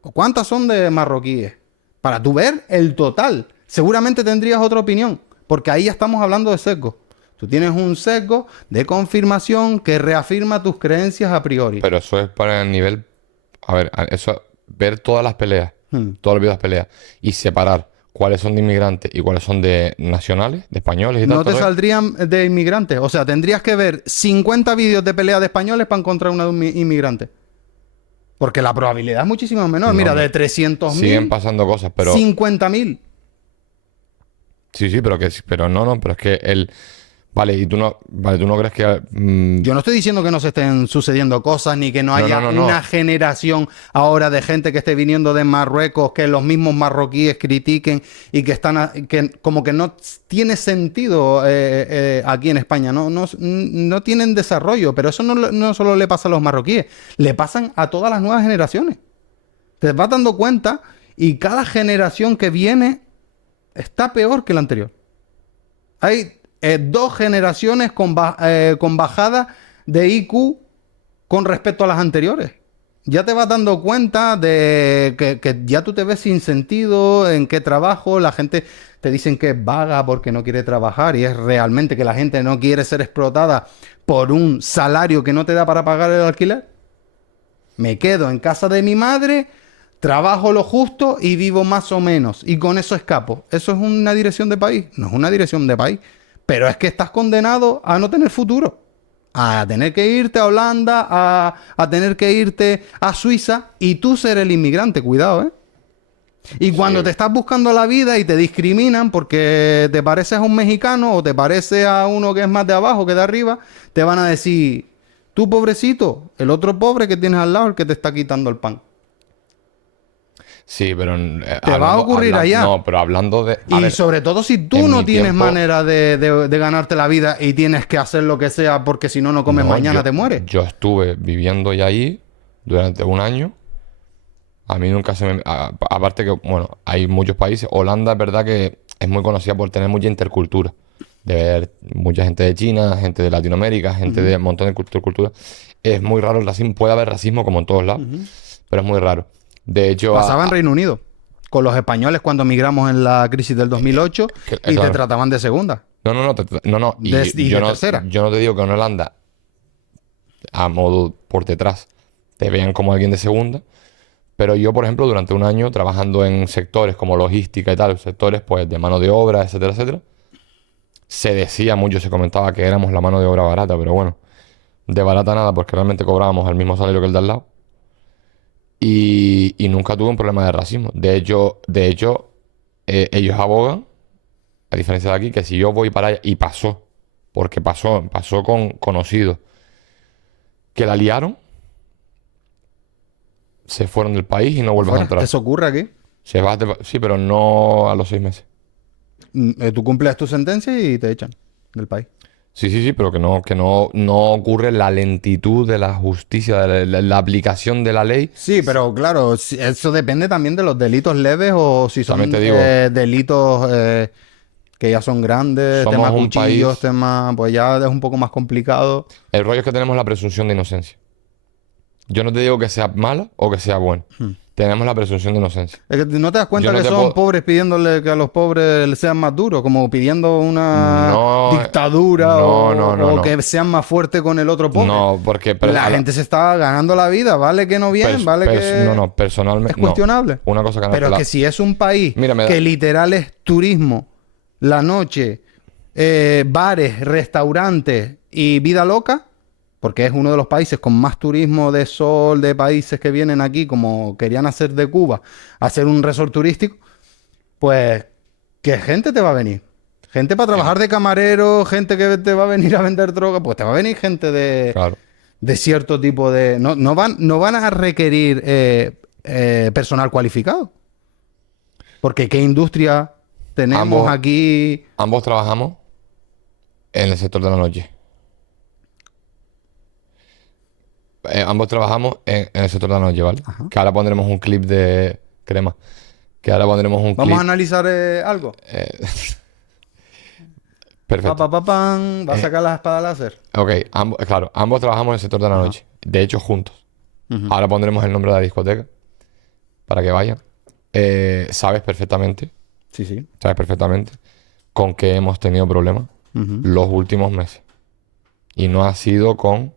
o cuántas son de marroquíes, para tú ver el total. Seguramente tendrías otra opinión, porque ahí ya estamos hablando de sesgo. Tú tienes un sesgo de confirmación que reafirma tus creencias a priori. Pero eso es para el nivel... A ver, eso... Ver todas las peleas, todos los vídeos de las peleas, y separar cuáles son de inmigrantes y cuáles son de nacionales, de españoles y tal. No te saldrían de inmigrantes. O sea, tendrías que ver 50 vídeos de pelea de españoles para encontrar una de un inmigrante. Porque la probabilidad es muchísimo menor. No, Mira, hombre. de 300.000, Siguen pasando cosas, pero... 50.000. Sí, pero no, pero es que el... Vale, y tú no crees que... Yo no estoy diciendo que no se estén sucediendo cosas ni que no haya no. una generación ahora de gente que esté viniendo de Marruecos, que los mismos marroquíes critiquen y que que como que no tiene sentido aquí en España. No tienen desarrollo, pero eso no solo le pasa a los marroquíes, le pasan a todas las nuevas generaciones. Te vas dando cuenta y cada generación que viene está peor que la anterior. Hay 2 generaciones con bajada de IQ con respecto a las anteriores. Ya te vas dando cuenta de que ya tú te ves sin sentido en qué trabajo. La gente te dicen que es vaga porque no quiere trabajar y es realmente que la gente no quiere ser explotada por un salario que no te da para pagar el alquiler. Me quedo en casa de mi madre, trabajo lo justo y vivo más o menos. Y con eso escapo. ¿Eso es una dirección de país? No es una dirección de país. Pero es que estás condenado a no tener futuro. A tener que irte a Holanda, a tener que irte a Suiza y tú ser el inmigrante. Cuidado, ¿eh? Y cuando te estás buscando la vida y te discriminan porque te pareces a un mexicano o te pareces a uno que es más de abajo que de arriba, te van a decir, tú pobrecito, el otro pobre que tienes al lado es el que te está quitando el pan. Sí, pero... Te va a ocurrir allá. No, pero hablando de... Y ver, sobre todo si tú no tienes manera de ganarte la vida y tienes que hacer lo que sea porque si no, no comes mañana, te mueres. Yo estuve viviendo ya ahí durante un año. A mí nunca se me... aparte que, bueno, hay muchos países. Holanda es verdad que es muy conocida por tener mucha intercultura. De ver mucha gente de China, gente de Latinoamérica, gente de un montón de cultura. Es muy raro el racismo. Puede haber racismo como en todos lados, pero es muy raro. De hecho... Pasaba en Reino Unido. Con los españoles cuando migramos en la crisis del 2008 y claro. te trataban de segunda. No. Y de tercera. Yo no te digo que en Holanda, a modo por detrás, te vean como alguien de segunda, Pero yo, por ejemplo, durante un año trabajando en sectores como logística y tal, sectores pues de mano de obra, etcétera, etcétera, se decía mucho, se comentaba que éramos la mano de obra barata, pero bueno, de barata nada, porque realmente cobrábamos el mismo salario que el de al lado. Y nunca tuve un problema de racismo. De hecho, ellos abogan, a diferencia de aquí, que si yo voy para allá, y pasó, porque pasó con conocidos, que la liaron, se fueron del país y no vuelven a Fuera. entrar. Eso ocurre aquí. Sí, pero no a los 6 meses. Tú cumples tu sentencia y te echan del país. Sí, pero que no ocurre la lentitud de la justicia, de la aplicación de la ley. Sí, pero claro, eso depende también de los delitos leves o si son También te digo, delitos que ya son grandes, somos temas un cuchillos, país- temas, pues ya es un poco más complicado. El rollo es que tenemos la presunción de inocencia. Yo no te digo que sea mala o que sea buena. Tenemos la presunción de inocencia. Es que no te das cuenta Yo no que te son puedo- pobres pidiéndole que a los pobres les sean más duros, como pidiendo una No, dictadura no, o, no, no, o no. que sean más fuertes con el otro pobre. No, porque... La gente se está ganando la vida, vale que no bien, vale que No, personalmente... es cuestionable. No. Una cosa que no Pero te la- que si es un país Mira, que literal es turismo, la noche, bares, restaurantes y vida loca, porque es uno de los países con más turismo de sol de países que vienen aquí, como querían hacer de Cuba, hacer un resort turístico, pues, ¿qué gente te va a venir? Gente para trabajar de camarero, gente que te va a venir a vender droga, pues te va a venir gente Claro. de cierto tipo de... No van a requerir personal cualificado. Porque ¿qué industria tenemos Ambos- aquí? Ambos trabajamos en el sector de la noche. Ambos trabajamos en el sector de la noche, ¿vale? Que ahora pondremos un clip de crema. Que ahora pondremos un Vamos a clip. analizar algo. Perfecto. Pam. Va a sacar la espada láser. Ok, claro, ambos trabajamos en el sector de la noche. De hecho, juntos. Ahora pondremos el nombre de la discoteca para que vayan. Sabes perfectamente Sí. con qué hemos tenido problemas los últimos meses. Y no ha sido con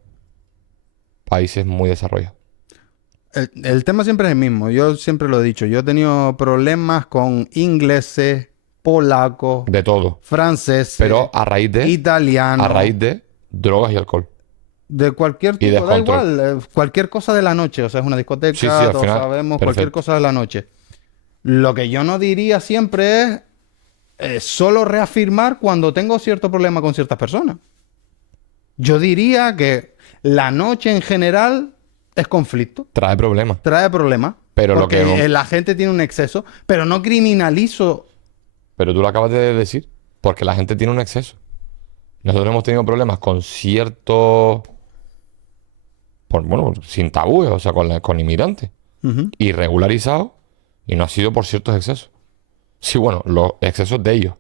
países muy desarrollados. El tema siempre es el mismo. Yo siempre lo he dicho. Yo he tenido problemas con ingleses, polacos, De todo. franceses, Pero a raíz italianos. de drogas y alcohol. De cualquier Y tipo, da descontrol. igual, cualquier cosa de la noche, o sea, es una discoteca, Sí, al todos final, sabemos, perfecto. cualquier cosa de la noche. Lo que yo no diría siempre es solo reafirmar cuando tengo cierto problema con ciertas personas. Yo diría que la noche en general es conflicto, Trae problemas. trae problemas, Pero lo porque que no- la gente tiene un exceso, pero no criminalizo. Pero tú lo acabas de decir. Porque la gente tiene un exceso. Nosotros hemos tenido problemas con ciertos... Bueno, sin tabúes, o sea, con inmigrantes. Irregularizados. Y no ha sido por ciertos excesos. Sí, bueno, los excesos de ellos.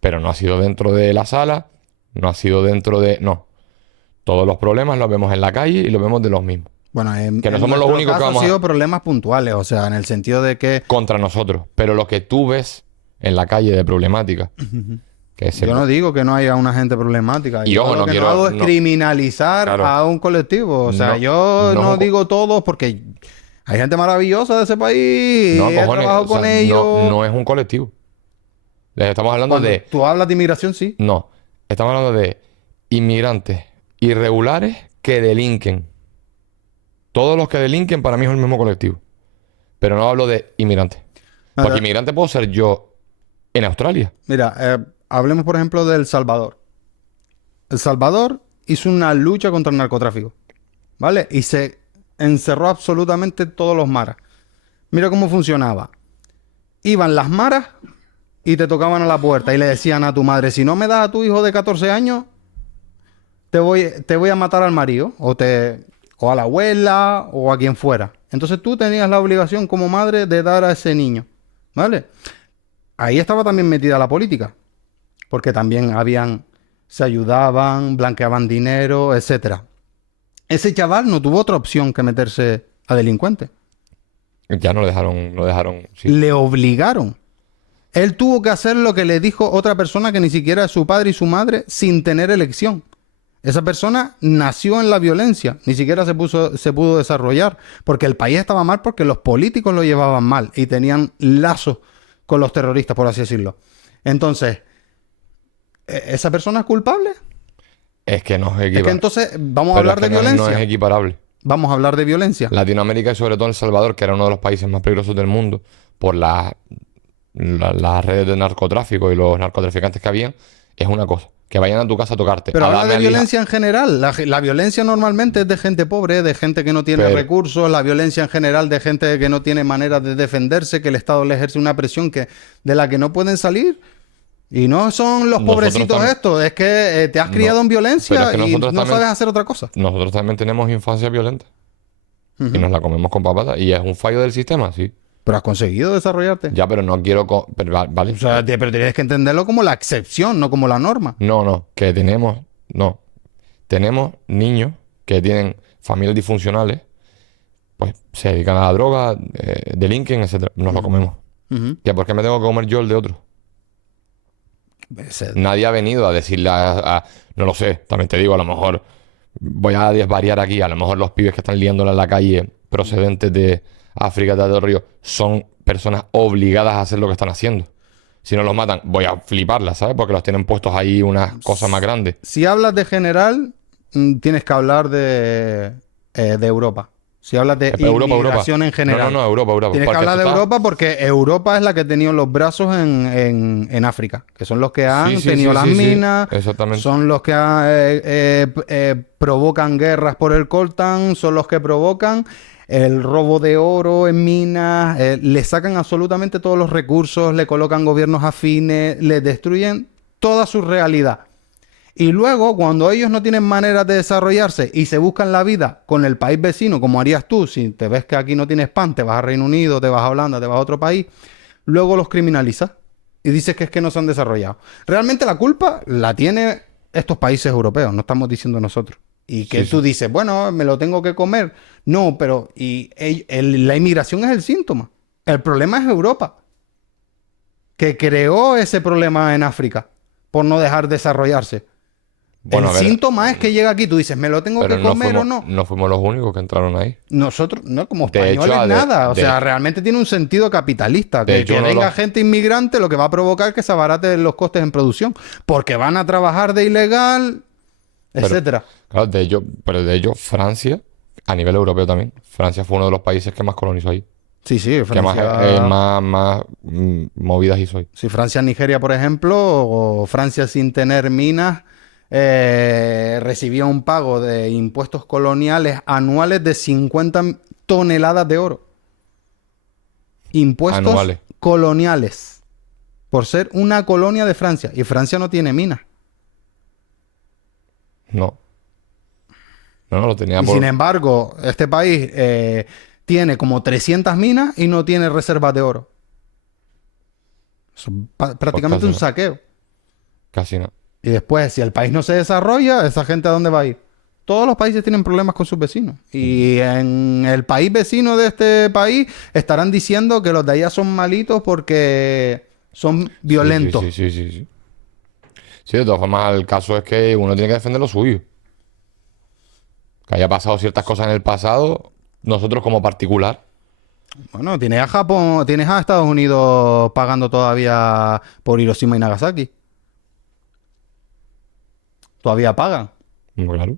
Pero no ha sido dentro de la sala. No ha sido dentro de... No. Todos los problemas los vemos en la calle y los vemos de los mismos. Bueno, Que no en somos los nuestro únicos que caso vamos ha a- sido problemas puntuales, o sea, en el sentido de que Contra nosotros. Pero lo que tú ves en la calle de problemática... Que se... yo no digo que no haya una gente problemática. Y Yo ojo, lo no que quiero- no hago es no- criminalizar Claro. a un colectivo. O sea, No, yo no no, es un co- digo todos porque hay gente maravillosa de ese país No, y he cojones, trabajado o sea, con ellos. no es un colectivo. Les estamos hablando Cuando de... tú hablas de inmigración, sí. No, estamos hablando de inmigrantes irregulares que delinquen. Todos los que delinquen para mí es el mismo colectivo. Pero no hablo de inmigrantes. Nada. Porque inmigrante puedo ser yo en Australia. Mira, hablemos por ejemplo de El Salvador. El Salvador hizo una lucha contra el narcotráfico, ¿vale? Y se encerró absolutamente todos los maras. Mira cómo funcionaba. Iban las maras y te tocaban a la puerta y le decían a tu madre, si no me das a tu hijo de 14 años, te voy a matar al marido o a la abuela o a quien fuera. Entonces tú tenías la obligación como madre de dar a ese niño, ¿vale? Ahí estaba también metida la política, porque también se ayudaban, blanqueaban dinero, etcétera. Ese chaval no tuvo otra opción que meterse a delincuente. Ya no lo dejaron. Sí. Le obligaron. Él tuvo que hacer lo que le dijo otra persona que ni siquiera es su padre y su madre sin tener elección. Esa persona nació en la violencia, ni siquiera se pudo desarrollar, porque el país estaba mal porque los políticos lo llevaban mal y tenían lazos con los terroristas, por así decirlo. Entonces, ¿esa persona es culpable? Es que no es Es que equiparable. entonces vamos a Pero hablar es que de no violencia. es equiparable. Vamos a hablar de violencia. Latinoamérica y sobre todo El Salvador, que era uno de los países más peligrosos del mundo por las redes de narcotráfico y los narcotraficantes que habían, es una cosa. Que vayan a tu casa a tocarte. Pero a habla darme de a lija. violencia en general. La violencia normalmente es de gente pobre, de gente que no tiene Pero- recursos. La violencia en general de gente que no tiene manera de defenderse, que el Estado le ejerce una presión de la que no pueden salir. Y no son los Nosotros pobrecitos también. estos, es que te has No, criado en pero violencia es que y nosotros no también- sabes hacer otra cosa. Nosotros también tenemos infancia violenta. Ujú. Y nos la comemos con papatas. Y es un fallo del sistema, sí. Pero has conseguido desarrollarte. Ya, pero no quiero... pero, vale. O sea, pero tienes que entenderlo como la excepción, no como la norma. No, que tenemos... No. Tenemos niños que tienen familias disfuncionales, pues se dedican a la droga, delinquen, etcétera. Nos lo comemos. Ujú. Ya, ¿por qué me tengo que comer yo el de otro? Ese- Nadie ha venido a decirle no lo sé, también te digo, a lo mejor voy a desvariar aquí, a lo mejor los pibes que están liándola en la calle procedentes de África, de Alto Río, son personas obligadas a hacer lo que están haciendo. Si no los matan, voy a fliparlas, ¿sabes? Porque los tienen puestos ahí unas cosas más grandes. Si hablas de general, tienes que hablar de Europa. Si hablas de Europa. inmigración en general. No, Europa. Tienes que Porque hablar de tú estás- Europa porque Europa es la que ha tenido los brazos en África, que son los que han Sí, sí, tenido sí, las sí, sí. minas, Exactamente. son los que provocan guerras por el coltán, son los que provocan el robo de oro en minas, le sacan absolutamente todos los recursos, le colocan gobiernos afines, le destruyen toda su realidad. Y luego, cuando ellos no tienen maneras de desarrollarse y se buscan la vida con el país vecino, como harías tú, si te ves que aquí no tienes pan, te vas a Reino Unido, te vas a Holanda, te vas a otro país, luego los criminalizas y dices que es que no se han desarrollado. Realmente la culpa la tienen estos países europeos, no estamos diciendo nosotros. Y que Sí, tú dices, bueno, me lo tengo que comer. No, pero la inmigración es el síntoma. El problema es Europa, que creó ese problema en África por no dejar desarrollarse. Bueno, El a ver, síntoma es que llega aquí, tú dices, ¿me lo tengo pero que no comer o fuimos, no? no fuimos los únicos que entraron ahí. Nosotros, no, como De hecho, españoles, nada. O de- sea, realmente tiene un sentido capitalista. de Que, hecho, que uno de venga los- gente inmigrante lo que va a provocar que se abaraten los costes en producción. Porque van a trabajar de ilegal, etcétera. Claro, pero de ellos, Francia, a nivel europeo también, Francia fue uno de los países que más colonizó ahí. Sí, sí, Que más, Francia. más movidas hizo ahí. Si Francia, Nigeria, por ejemplo, o Francia sin tener minas, recibía un pago de impuestos coloniales anuales de 50 toneladas de oro. Impuestos Anuales. coloniales. Por ser una colonia de Francia. Y Francia no tiene minas. No. No, lo tenía Y por... sin embargo, este país tiene como 300 minas y no tiene reservas de oro. Eso es prácticamente casi un no. saqueo. Casi no. Y después, si el país no se desarrolla, ¿esa gente a dónde va a ir? Todos los países tienen problemas con sus vecinos. Y en el país vecino de este país estarán diciendo que los de allá son malitos porque son violentos. Sí. Sí, de todas formas, el caso es que uno tiene que defender lo suyo. Que haya pasado ciertas cosas en el pasado, nosotros como particular. Bueno, tienes a Japón, tienes a Estados Unidos pagando todavía por Hiroshima y Nagasaki. Todavía pagan Claro.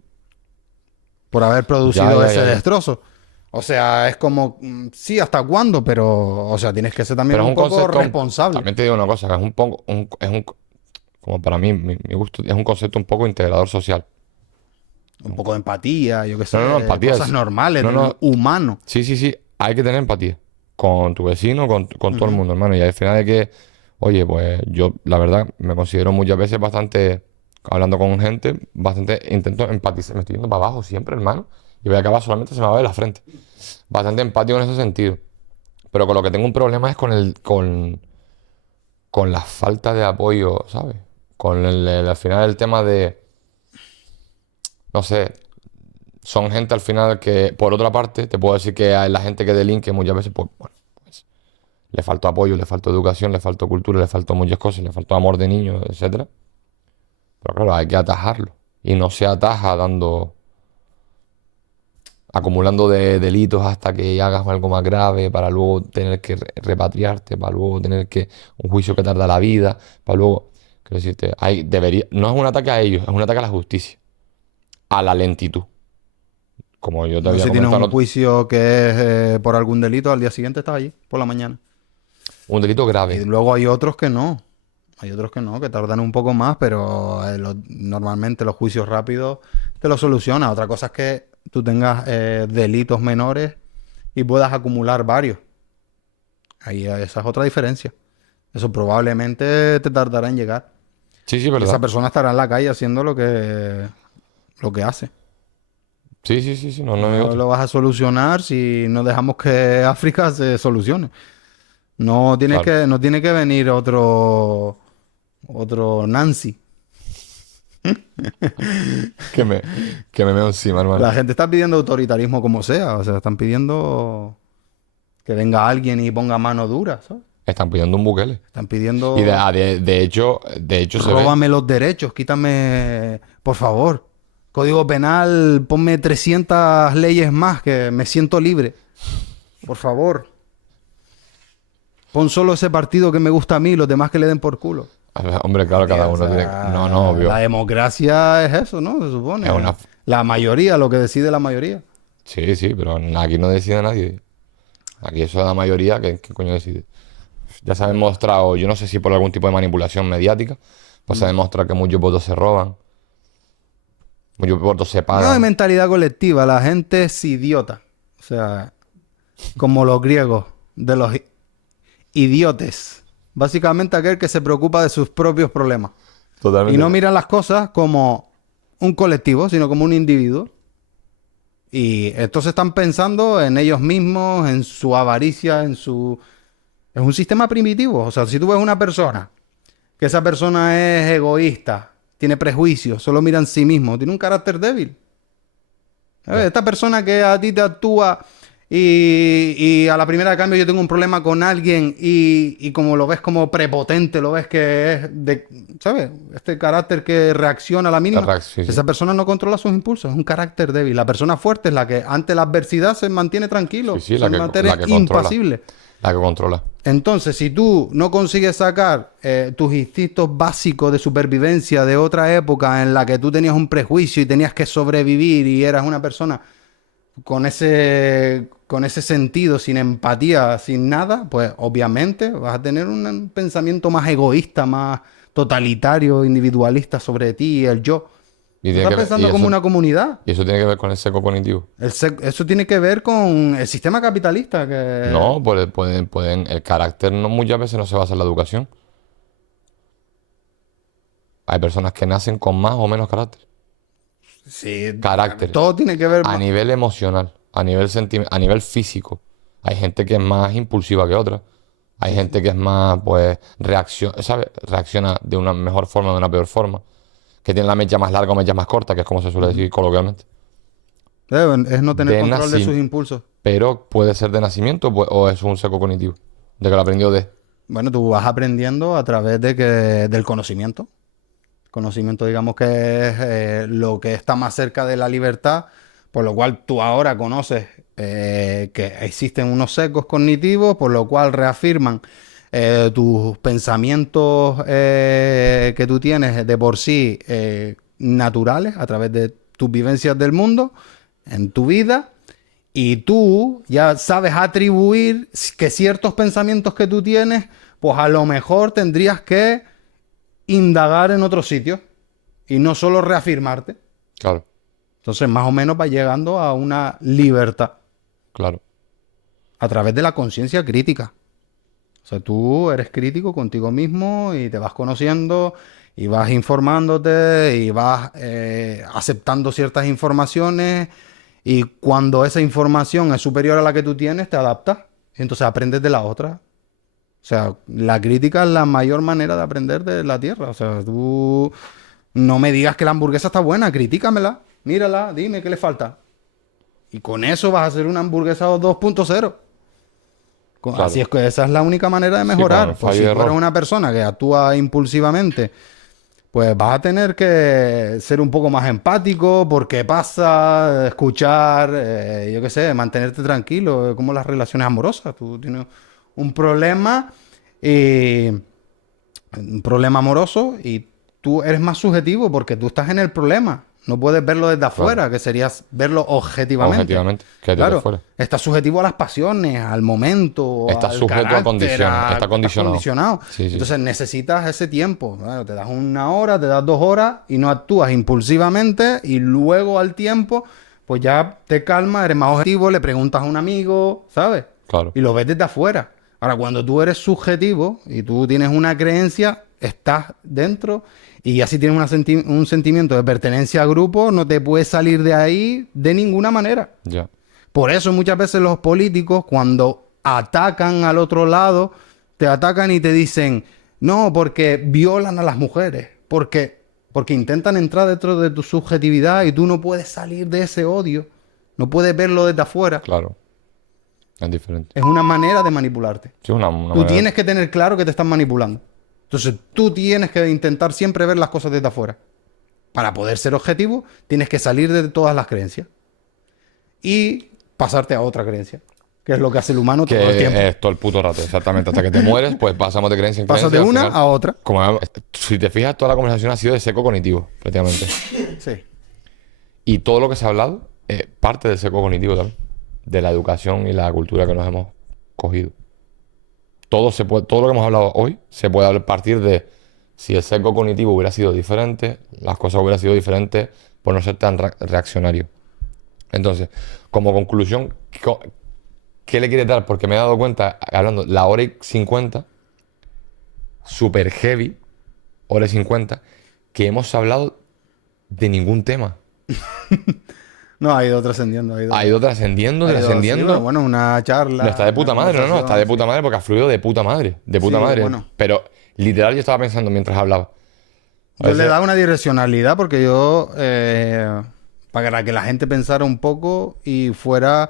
por haber producido ese Ya. destrozo. O sea, es como, sí, ¿hasta cuándo? Pero, o sea, tienes que ser también Pero es un un poco concepto... responsable. También te digo una cosa, que es un poco... como para mí, mi gusto, es un concepto un poco integrador social. Un poco de empatía, yo qué sé. No, empatía, cosas sí. normales, No, de lo no. humano. Sí, hay que tener empatía con tu vecino, con todo el mundo, hermano. Y al final de que, oye, pues yo, la verdad, me considero muchas veces bastante, hablando con gente, bastante, intento empatizar. Me estoy yendo para abajo siempre, hermano. Y voy a acabar solamente se me va a ver la frente. Bastante empático en ese sentido. Pero con lo que tengo un problema es con la falta de apoyo, ¿sabes? Con al final el tema de, no sé, son gente al final que, por otra parte, te puedo decir que a la gente que delinque muchas veces, pues, bueno, pues, le faltó apoyo, le faltó educación, le faltó cultura, le faltó muchas cosas, le faltó amor de niños, etcétera. Pero claro, hay que atajarlo. y no se ataja acumulando de delitos hasta que hagas algo más grave para luego tener que repatriarte, para luego tener que un juicio que tarda la vida, para luego, quiero decirte, no es un ataque a ellos, es un ataque a la justicia, a la lentitud. Como yo te No, había si tienes comentado, un juicio que es por algún delito, al día siguiente estás allí, por la mañana. un delito Y grave. luego hay otros que no. Hay otros que no, que tardan un poco más, pero normalmente los juicios rápidos te lo soluciona. Otra cosa es que tú tengas delitos menores y puedas acumular varios. Ahí esa es otra diferencia. Eso probablemente te tardará en llegar. Sí, sí, Y esa verdad. persona estará en la calle haciendo lo que hace. Sí, sí, sí, sí, no, no hay No otro. lo vas a solucionar si no dejamos que África se solucione. No tiene Claro. no tiene que venir otro Nancy. Que me, que me meo encima, hermano. La gente está pidiendo autoritarismo como sea. O sea, están pidiendo que venga alguien y ponga mano dura, ¿sabes? Están pidiendo un Bukele. Están pidiendo, Y de hecho se ve. róbame los derechos, quítame, por favor. Código penal, ponme 300 leyes más, que me siento libre. Por favor. Pon solo ese partido que me gusta a mí, los demás que le den por culo. A ver, hombre, claro, cada O uno tiene. sea, No, no, obvio. La democracia es eso, ¿no? Se supone. Es una- La mayoría, lo que decide la mayoría. Sí, sí, pero aquí no decide nadie. Aquí eso es la mayoría, ¿qué coño decide? Ya se ha demostrado, yo no sé si por algún tipo de manipulación mediática, pues se demuestra que muchos votos se roban, muchos votos se No hay pagan. mentalidad colectiva, la gente es idiota. O sea, como los griegos, de los idiotes. Básicamente aquel que se preocupa de sus propios problemas. Totalmente. Y no miran las cosas como un colectivo, sino como un individuo. Y estos están pensando en ellos mismos, en su avaricia, en su... Es un sistema primitivo. O sea, si tú ves una persona, que esa persona es egoísta, tiene prejuicios, solo mira en sí mismo, tiene un carácter débil. ¿Sabes? Esta persona que a ti te actúa y a la primera de cambio yo tengo un problema con alguien y como lo ves como prepotente, lo ves que es de, ¿sabes? Este carácter que reacciona a la mínima. Sí, sí. Esa persona no controla sus impulsos, es un carácter débil. La persona fuerte es la que ante la adversidad se mantiene tranquilo, Sí, sí, se mantiene la que controla. impasible. La que controla. Entonces, si tú no consigues sacar tus instintos básicos de supervivencia de otra época en la que tú tenías un prejuicio y tenías que sobrevivir y eras una persona con ese sentido, sin empatía, sin nada, pues obviamente vas a tener un pensamiento más egoísta, más totalitario, individualista sobre ti y el yo. Y tiene Estás que ver- pensando y como eso- una comunidad. Y eso tiene que ver con el seco cognitivo. Eso tiene que ver con el sistema capitalista que... No, el carácter no, muchas veces no se basa en la educación. Hay personas que nacen con más o menos carácter. Sí, Carácter. todo tiene que ver... A nivel emocional, a nivel físico. Hay gente que es más impulsiva que otra. Hay gente que es más, pues, reacciona de una mejor forma, de una peor forma. Que tiene la mecha más larga o mecha más corta, que es como se suele decir coloquialmente. Es no tener De control de naci- sus impulsos. Pero puede ser de nacimiento pues, o es un seco cognitivo. De que lo aprendió de. Bueno, tú vas aprendiendo a través del conocimiento. Conocimiento, digamos que es lo que está más cerca de la libertad, por lo cual tú ahora conoces que existen unos secos cognitivos, por lo cual reafirman tus pensamientos que tú tienes de por sí naturales a través de tus vivencias del mundo en tu vida. Y tú ya sabes atribuir que ciertos pensamientos que tú tienes, pues a lo mejor tendrías que indagar en otros sitios y no solo reafirmarte. Claro, Entonces, más o menos va llegando a una libertad claro. a través de la conciencia crítica. O sea, tú eres crítico contigo mismo y te vas conociendo y vas informándote y vas aceptando ciertas informaciones, y cuando esa información es superior a la que tú tienes, te adaptas y entonces aprendes de la otra. O sea, la crítica es la mayor manera de aprender de la tierra. O sea, tú no me digas que la hamburguesa está buena, critícamela, mírala, dime qué le falta. Y con eso vas a hacer una hamburguesa 2.0. Claro. Así es que esa es la única manera de Sí, mejorar. con Pues fallo si y tú eres error. una persona que actúa impulsivamente pues vas a tener que ser un poco más empático, porque pasa, escuchar, yo qué sé, mantenerte tranquilo, como las relaciones amorosas. Tú tienes un problema, y, un problema amoroso y tú eres más subjetivo porque tú estás en el problema. No puedes verlo desde afuera, que sería verlo objetivamente. Objetivamente, que desde Claro, fuera. estás subjetivo a las pasiones, al momento, Estás al sujeto a carácter, condiciones, está estás condicionado. condicionado. Sí, sí. Entonces necesitas ese tiempo. Bueno, te das 1 hora, te das 2 horas y no actúas impulsivamente y luego al tiempo, pues ya te calmas, eres más objetivo, le preguntas a un amigo, ¿sabes? Claro. Y lo ves desde afuera. Ahora, cuando tú eres subjetivo y tú tienes una creencia, estás dentro y así tienes un sentimiento de pertenencia al grupo, no te puedes salir de ahí de ninguna manera. Ya. Por eso muchas veces los políticos, cuando atacan al otro lado, te atacan y te dicen, no, porque violan a las mujeres, porque intentan entrar dentro de tu subjetividad y tú no puedes salir de ese odio, no puedes verlo desde afuera. Claro. Es diferente. Es una manera de manipularte. Sí, una Tú manera- tienes que tener claro que te están manipulando. Entonces tú tienes que intentar siempre ver las cosas desde afuera. Para poder ser objetivo, tienes que salir de todas las creencias y pasarte a otra creencia, que es lo que hace el humano todo el Que tiempo. es todo el puto rato, exactamente. Hasta que te mueres, pues pasamos de creencia en creencia. Pasas de al una final, a otra. si te fijas, toda la conversación ha sido de seco cognitivo, prácticamente. Sí. Y todo lo que se ha hablado es parte del seco cognitivo también. De la educación y la cultura que nos hemos cogido. Todo lo que hemos hablado hoy se puede partir de si el seco cognitivo hubiera sido diferente, las cosas hubieran sido diferentes por no ser tan reaccionario. Entonces, como conclusión, ¿qué le quieres dar? Porque me he dado cuenta, hablando, la hora y 50, super heavy, hora y 50, que hemos hablado de ningún tema. No, ha ido trascendiendo. Ha ido trascendiendo, ha ido, sí, trascendiendo. bueno, una charla. No, está de puta una madre, no, está de conversación, puta sí. madre porque ha fluido de puta madre, de puta Sí, madre. bueno. Pero literal yo estaba pensando mientras hablaba. A Yo le veces- daba una direccionalidad porque yo, para que la gente pensara un poco y fuera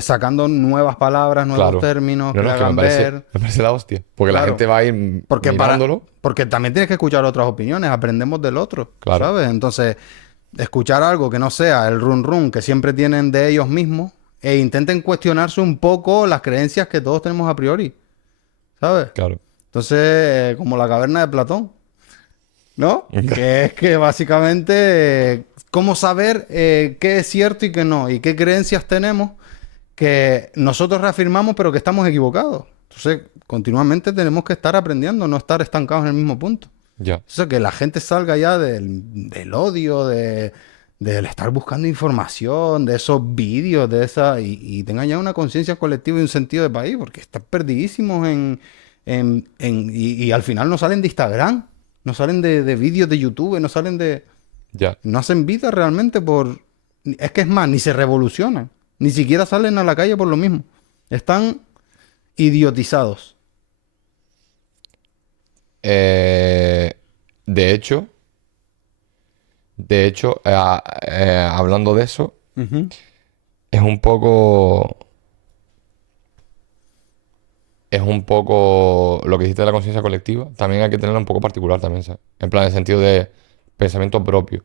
sacando nuevas palabras, nuevos Claro. términos, No, que no, le que hagan ver. me parece la hostia. Porque la Claro. gente va a ir Porque, mirándolo. porque también tienes que escuchar otras opiniones, aprendemos del otro, Claro. ¿sabes? Entonces, escuchar algo que no sea el run run que siempre tienen de ellos mismos e intenten cuestionarse un poco las creencias que todos tenemos a priori, ¿sabes? Claro. Entonces, como la caverna de Platón, ¿no? Que es que básicamente, cómo saber qué es cierto y qué no, y qué creencias tenemos que nosotros reafirmamos pero que estamos equivocados. Entonces, continuamente tenemos que estar aprendiendo, no estar estancados en el mismo punto. Ya. Eso, que la gente salga ya del odio, del estar buscando información, de esos vídeos, y tengan ya una conciencia colectiva y un sentido de país, porque están perdidísimos y al final no salen de Instagram, no salen de vídeos de YouTube, no salen Ya. no hacen vida realmente es que es más, ni se revolucionan, ni siquiera salen a la calle por lo mismo. Están idiotizados. De hecho, hablando de eso, Ujú. es un poco lo que dijiste de la conciencia colectiva. También hay que tenerla un poco particular también, ¿sabes? En plan, en el sentido de pensamiento propio.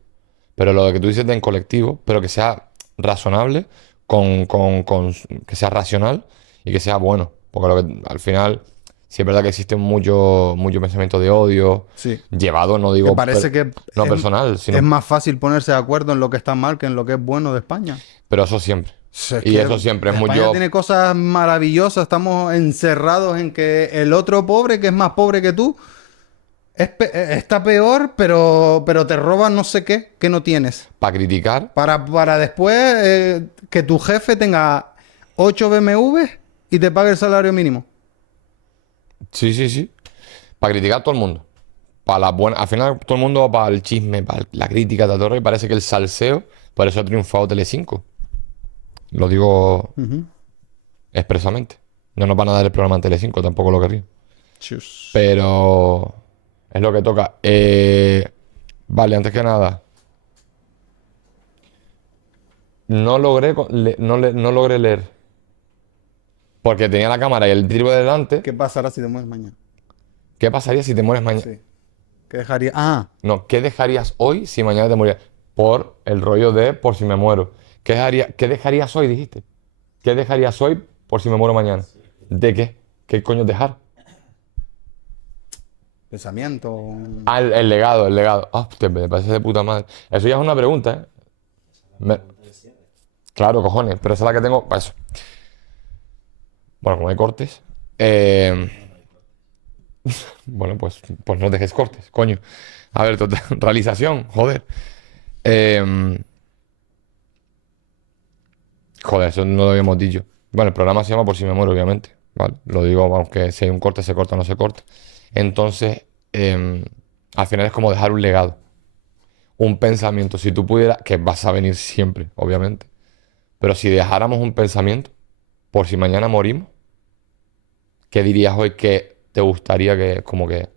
Pero lo que tú dices de en colectivo, pero que sea razonable, que sea racional y que sea bueno. Porque al final, sí es verdad que existe mucho pensamiento de odio, Sí. llevado, no digo Que parece que no es- personal, sino, Es más fácil ponerse de acuerdo en lo que está mal que en lo que es bueno de España. pero eso siempre. Es Y que eso siempre es muy España yo. tiene cosas maravillosas. Estamos encerrados en que el otro pobre, que es más pobre que tú, está peor, pero te roban no sé qué que no tienes. Para criticar, Para después que tu jefe tenga 8 BMW y te pague el salario mínimo. sí. Para criticar a todo el mundo. Para la buena, al final todo el mundo va para el chisme, para la crítica de la torre, y parece que el salseo, por eso ha triunfado Telecinco. Lo digo expresamente. No nos van a dar el programa en Telecinco, tampoco lo querría. Pero es lo que toca. Vale, antes que nada. No logré leer. Porque tenía la cámara y el trípode delante. ¿Qué pasará si te mueres mañana? ¿Qué pasaría si te mueres mañana? Sí. ¿Qué dejaría? Ah, No, ¿qué dejarías hoy si mañana te murieras? Por el rollo de por si me muero. ¿Qué dejarías hoy, dijiste? ¿Qué dejarías hoy por si me muero mañana? ¿De qué? ¿Qué coño es dejar? pensamiento. Ah, el legado, el legado. Ah, hostia, me parece de puta madre. Eso ya es una pregunta, ¿eh? Me- Claro, cojones, pero esa es la que tengo para eso. Bueno, como hay cortes. eh, Bueno, pues no dejes cortes, coño. A ver, total, realización, joder. Eh, Joder, eso no lo habíamos dicho. Bueno, el programa se llama Por si me muero, obviamente. ¿Vale? Lo digo, aunque si hay un corte, se corta o no se corta. Entonces, al final es como dejar un legado, un pensamiento. Si tú pudieras, que vas a venir siempre, obviamente. Pero si dejáramos un pensamiento, por si mañana morimos, ¿qué dirías hoy que te gustaría que, como que,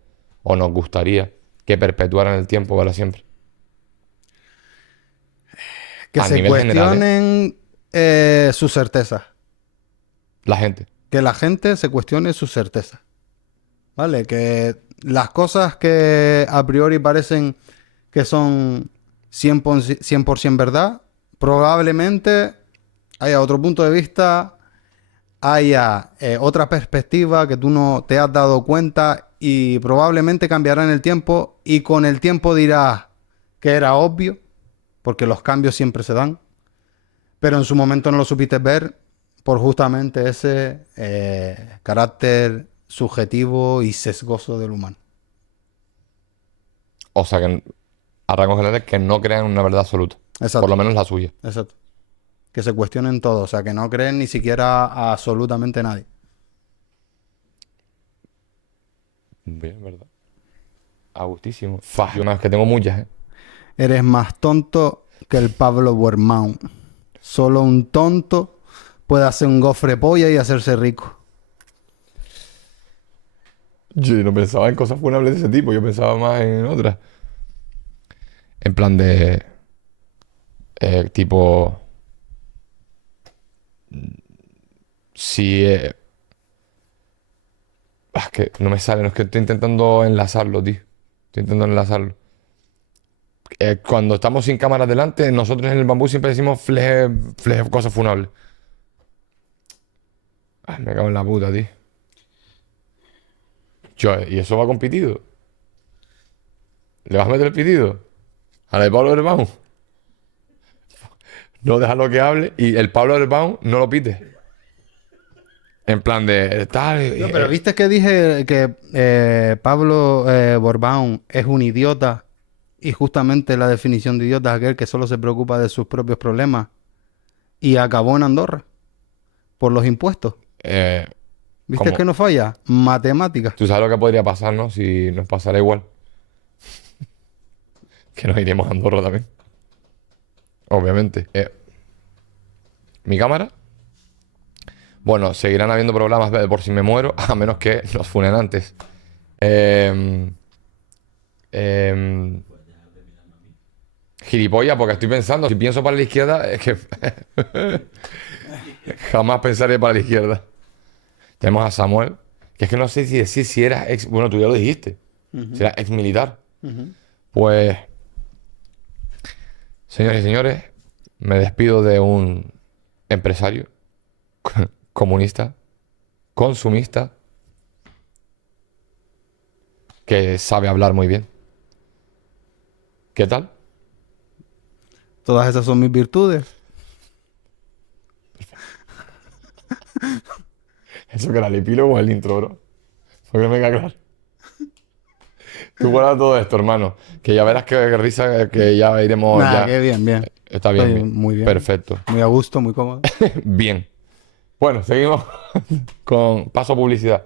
o nos gustaría que perpetuara en el tiempo para siempre? Que A se nivel general, ¿eh? cuestionen sus certezas. La gente. Que la gente se cuestione sus certezas. ¿Vale? Que las cosas que a priori parecen que son 100% verdad, probablemente haya otro punto de vista, haya otra perspectiva que tú no te has dado cuenta y probablemente cambiará en el tiempo y con el tiempo dirás que era obvio, porque los cambios siempre se dan, pero en su momento no lo supiste ver por justamente ese carácter subjetivo y sesgoso del humano. O sea, que a rasgos generales que no crean en una verdad absoluta. Exacto. Por lo menos la suya. Exacto. Que se cuestionen todo, o sea, que no creen ni siquiera a absolutamente nadie. Bien, ¿verdad? A gustísimo. Yo más que tengo muchas, ¿eh? Eres más tonto que el Pablo Boermán. Solo un tonto puede hacer un gofre polla y hacerse rico. Yo no pensaba en cosas funables de ese tipo, yo pensaba más en otras. En plan de... tipo... Si... es que no me sale, no es que estoy intentando enlazarlo, tío. Estoy intentando enlazarlo. Cuando estamos sin cámaras delante, nosotros en el bambú siempre decimos fleje cosas funables. Ay, me cago en la puta, tío. ¿Y eso va con pitido? ¿Le vas a meter el pitido? ¿A la de Pablo Herbán? No, déjalo que hable y el Pablo Herbán no lo pite. En plan de tal. No, pero viste que dije que Pablo Borbán es un idiota y justamente la definición de idiota es aquel que solo se preocupa de sus propios problemas y acabó en Andorra por los impuestos. ¿Viste ¿Cómo? que no falla? Matemáticas. Tú sabes lo que podría pasar, ¿no? Si nos pasara igual. Que nos iremos a Andorra también. Obviamente. ¿Mi cámara? Bueno, seguirán habiendo problemas por si me muero, a menos que nos funen antes. Em, em, Gilipollas, porque estoy pensando, si pienso para la izquierda, es que jamás pensaré para la izquierda. Tenemos a Samuel, que es que no sé si decir si era ex... Bueno, tú ya lo dijiste. Si era ex militar. Pues, señores y señores, me despido de un empresario comunista, consumista, que sabe hablar muy bien. ¿Qué tal? Todas esas son mis virtudes. Eso que era el epílogo o el intro, bro. Porque no me queda claro. Tú guarda todo esto, hermano. Que ya verás que risa, que ya iremos. Nada, Ya. qué bien, bien. Está bien, Estoy bien. muy bien. Perfecto. Muy a gusto, muy cómodo. Bien. Bueno, seguimos con paso a publicidad.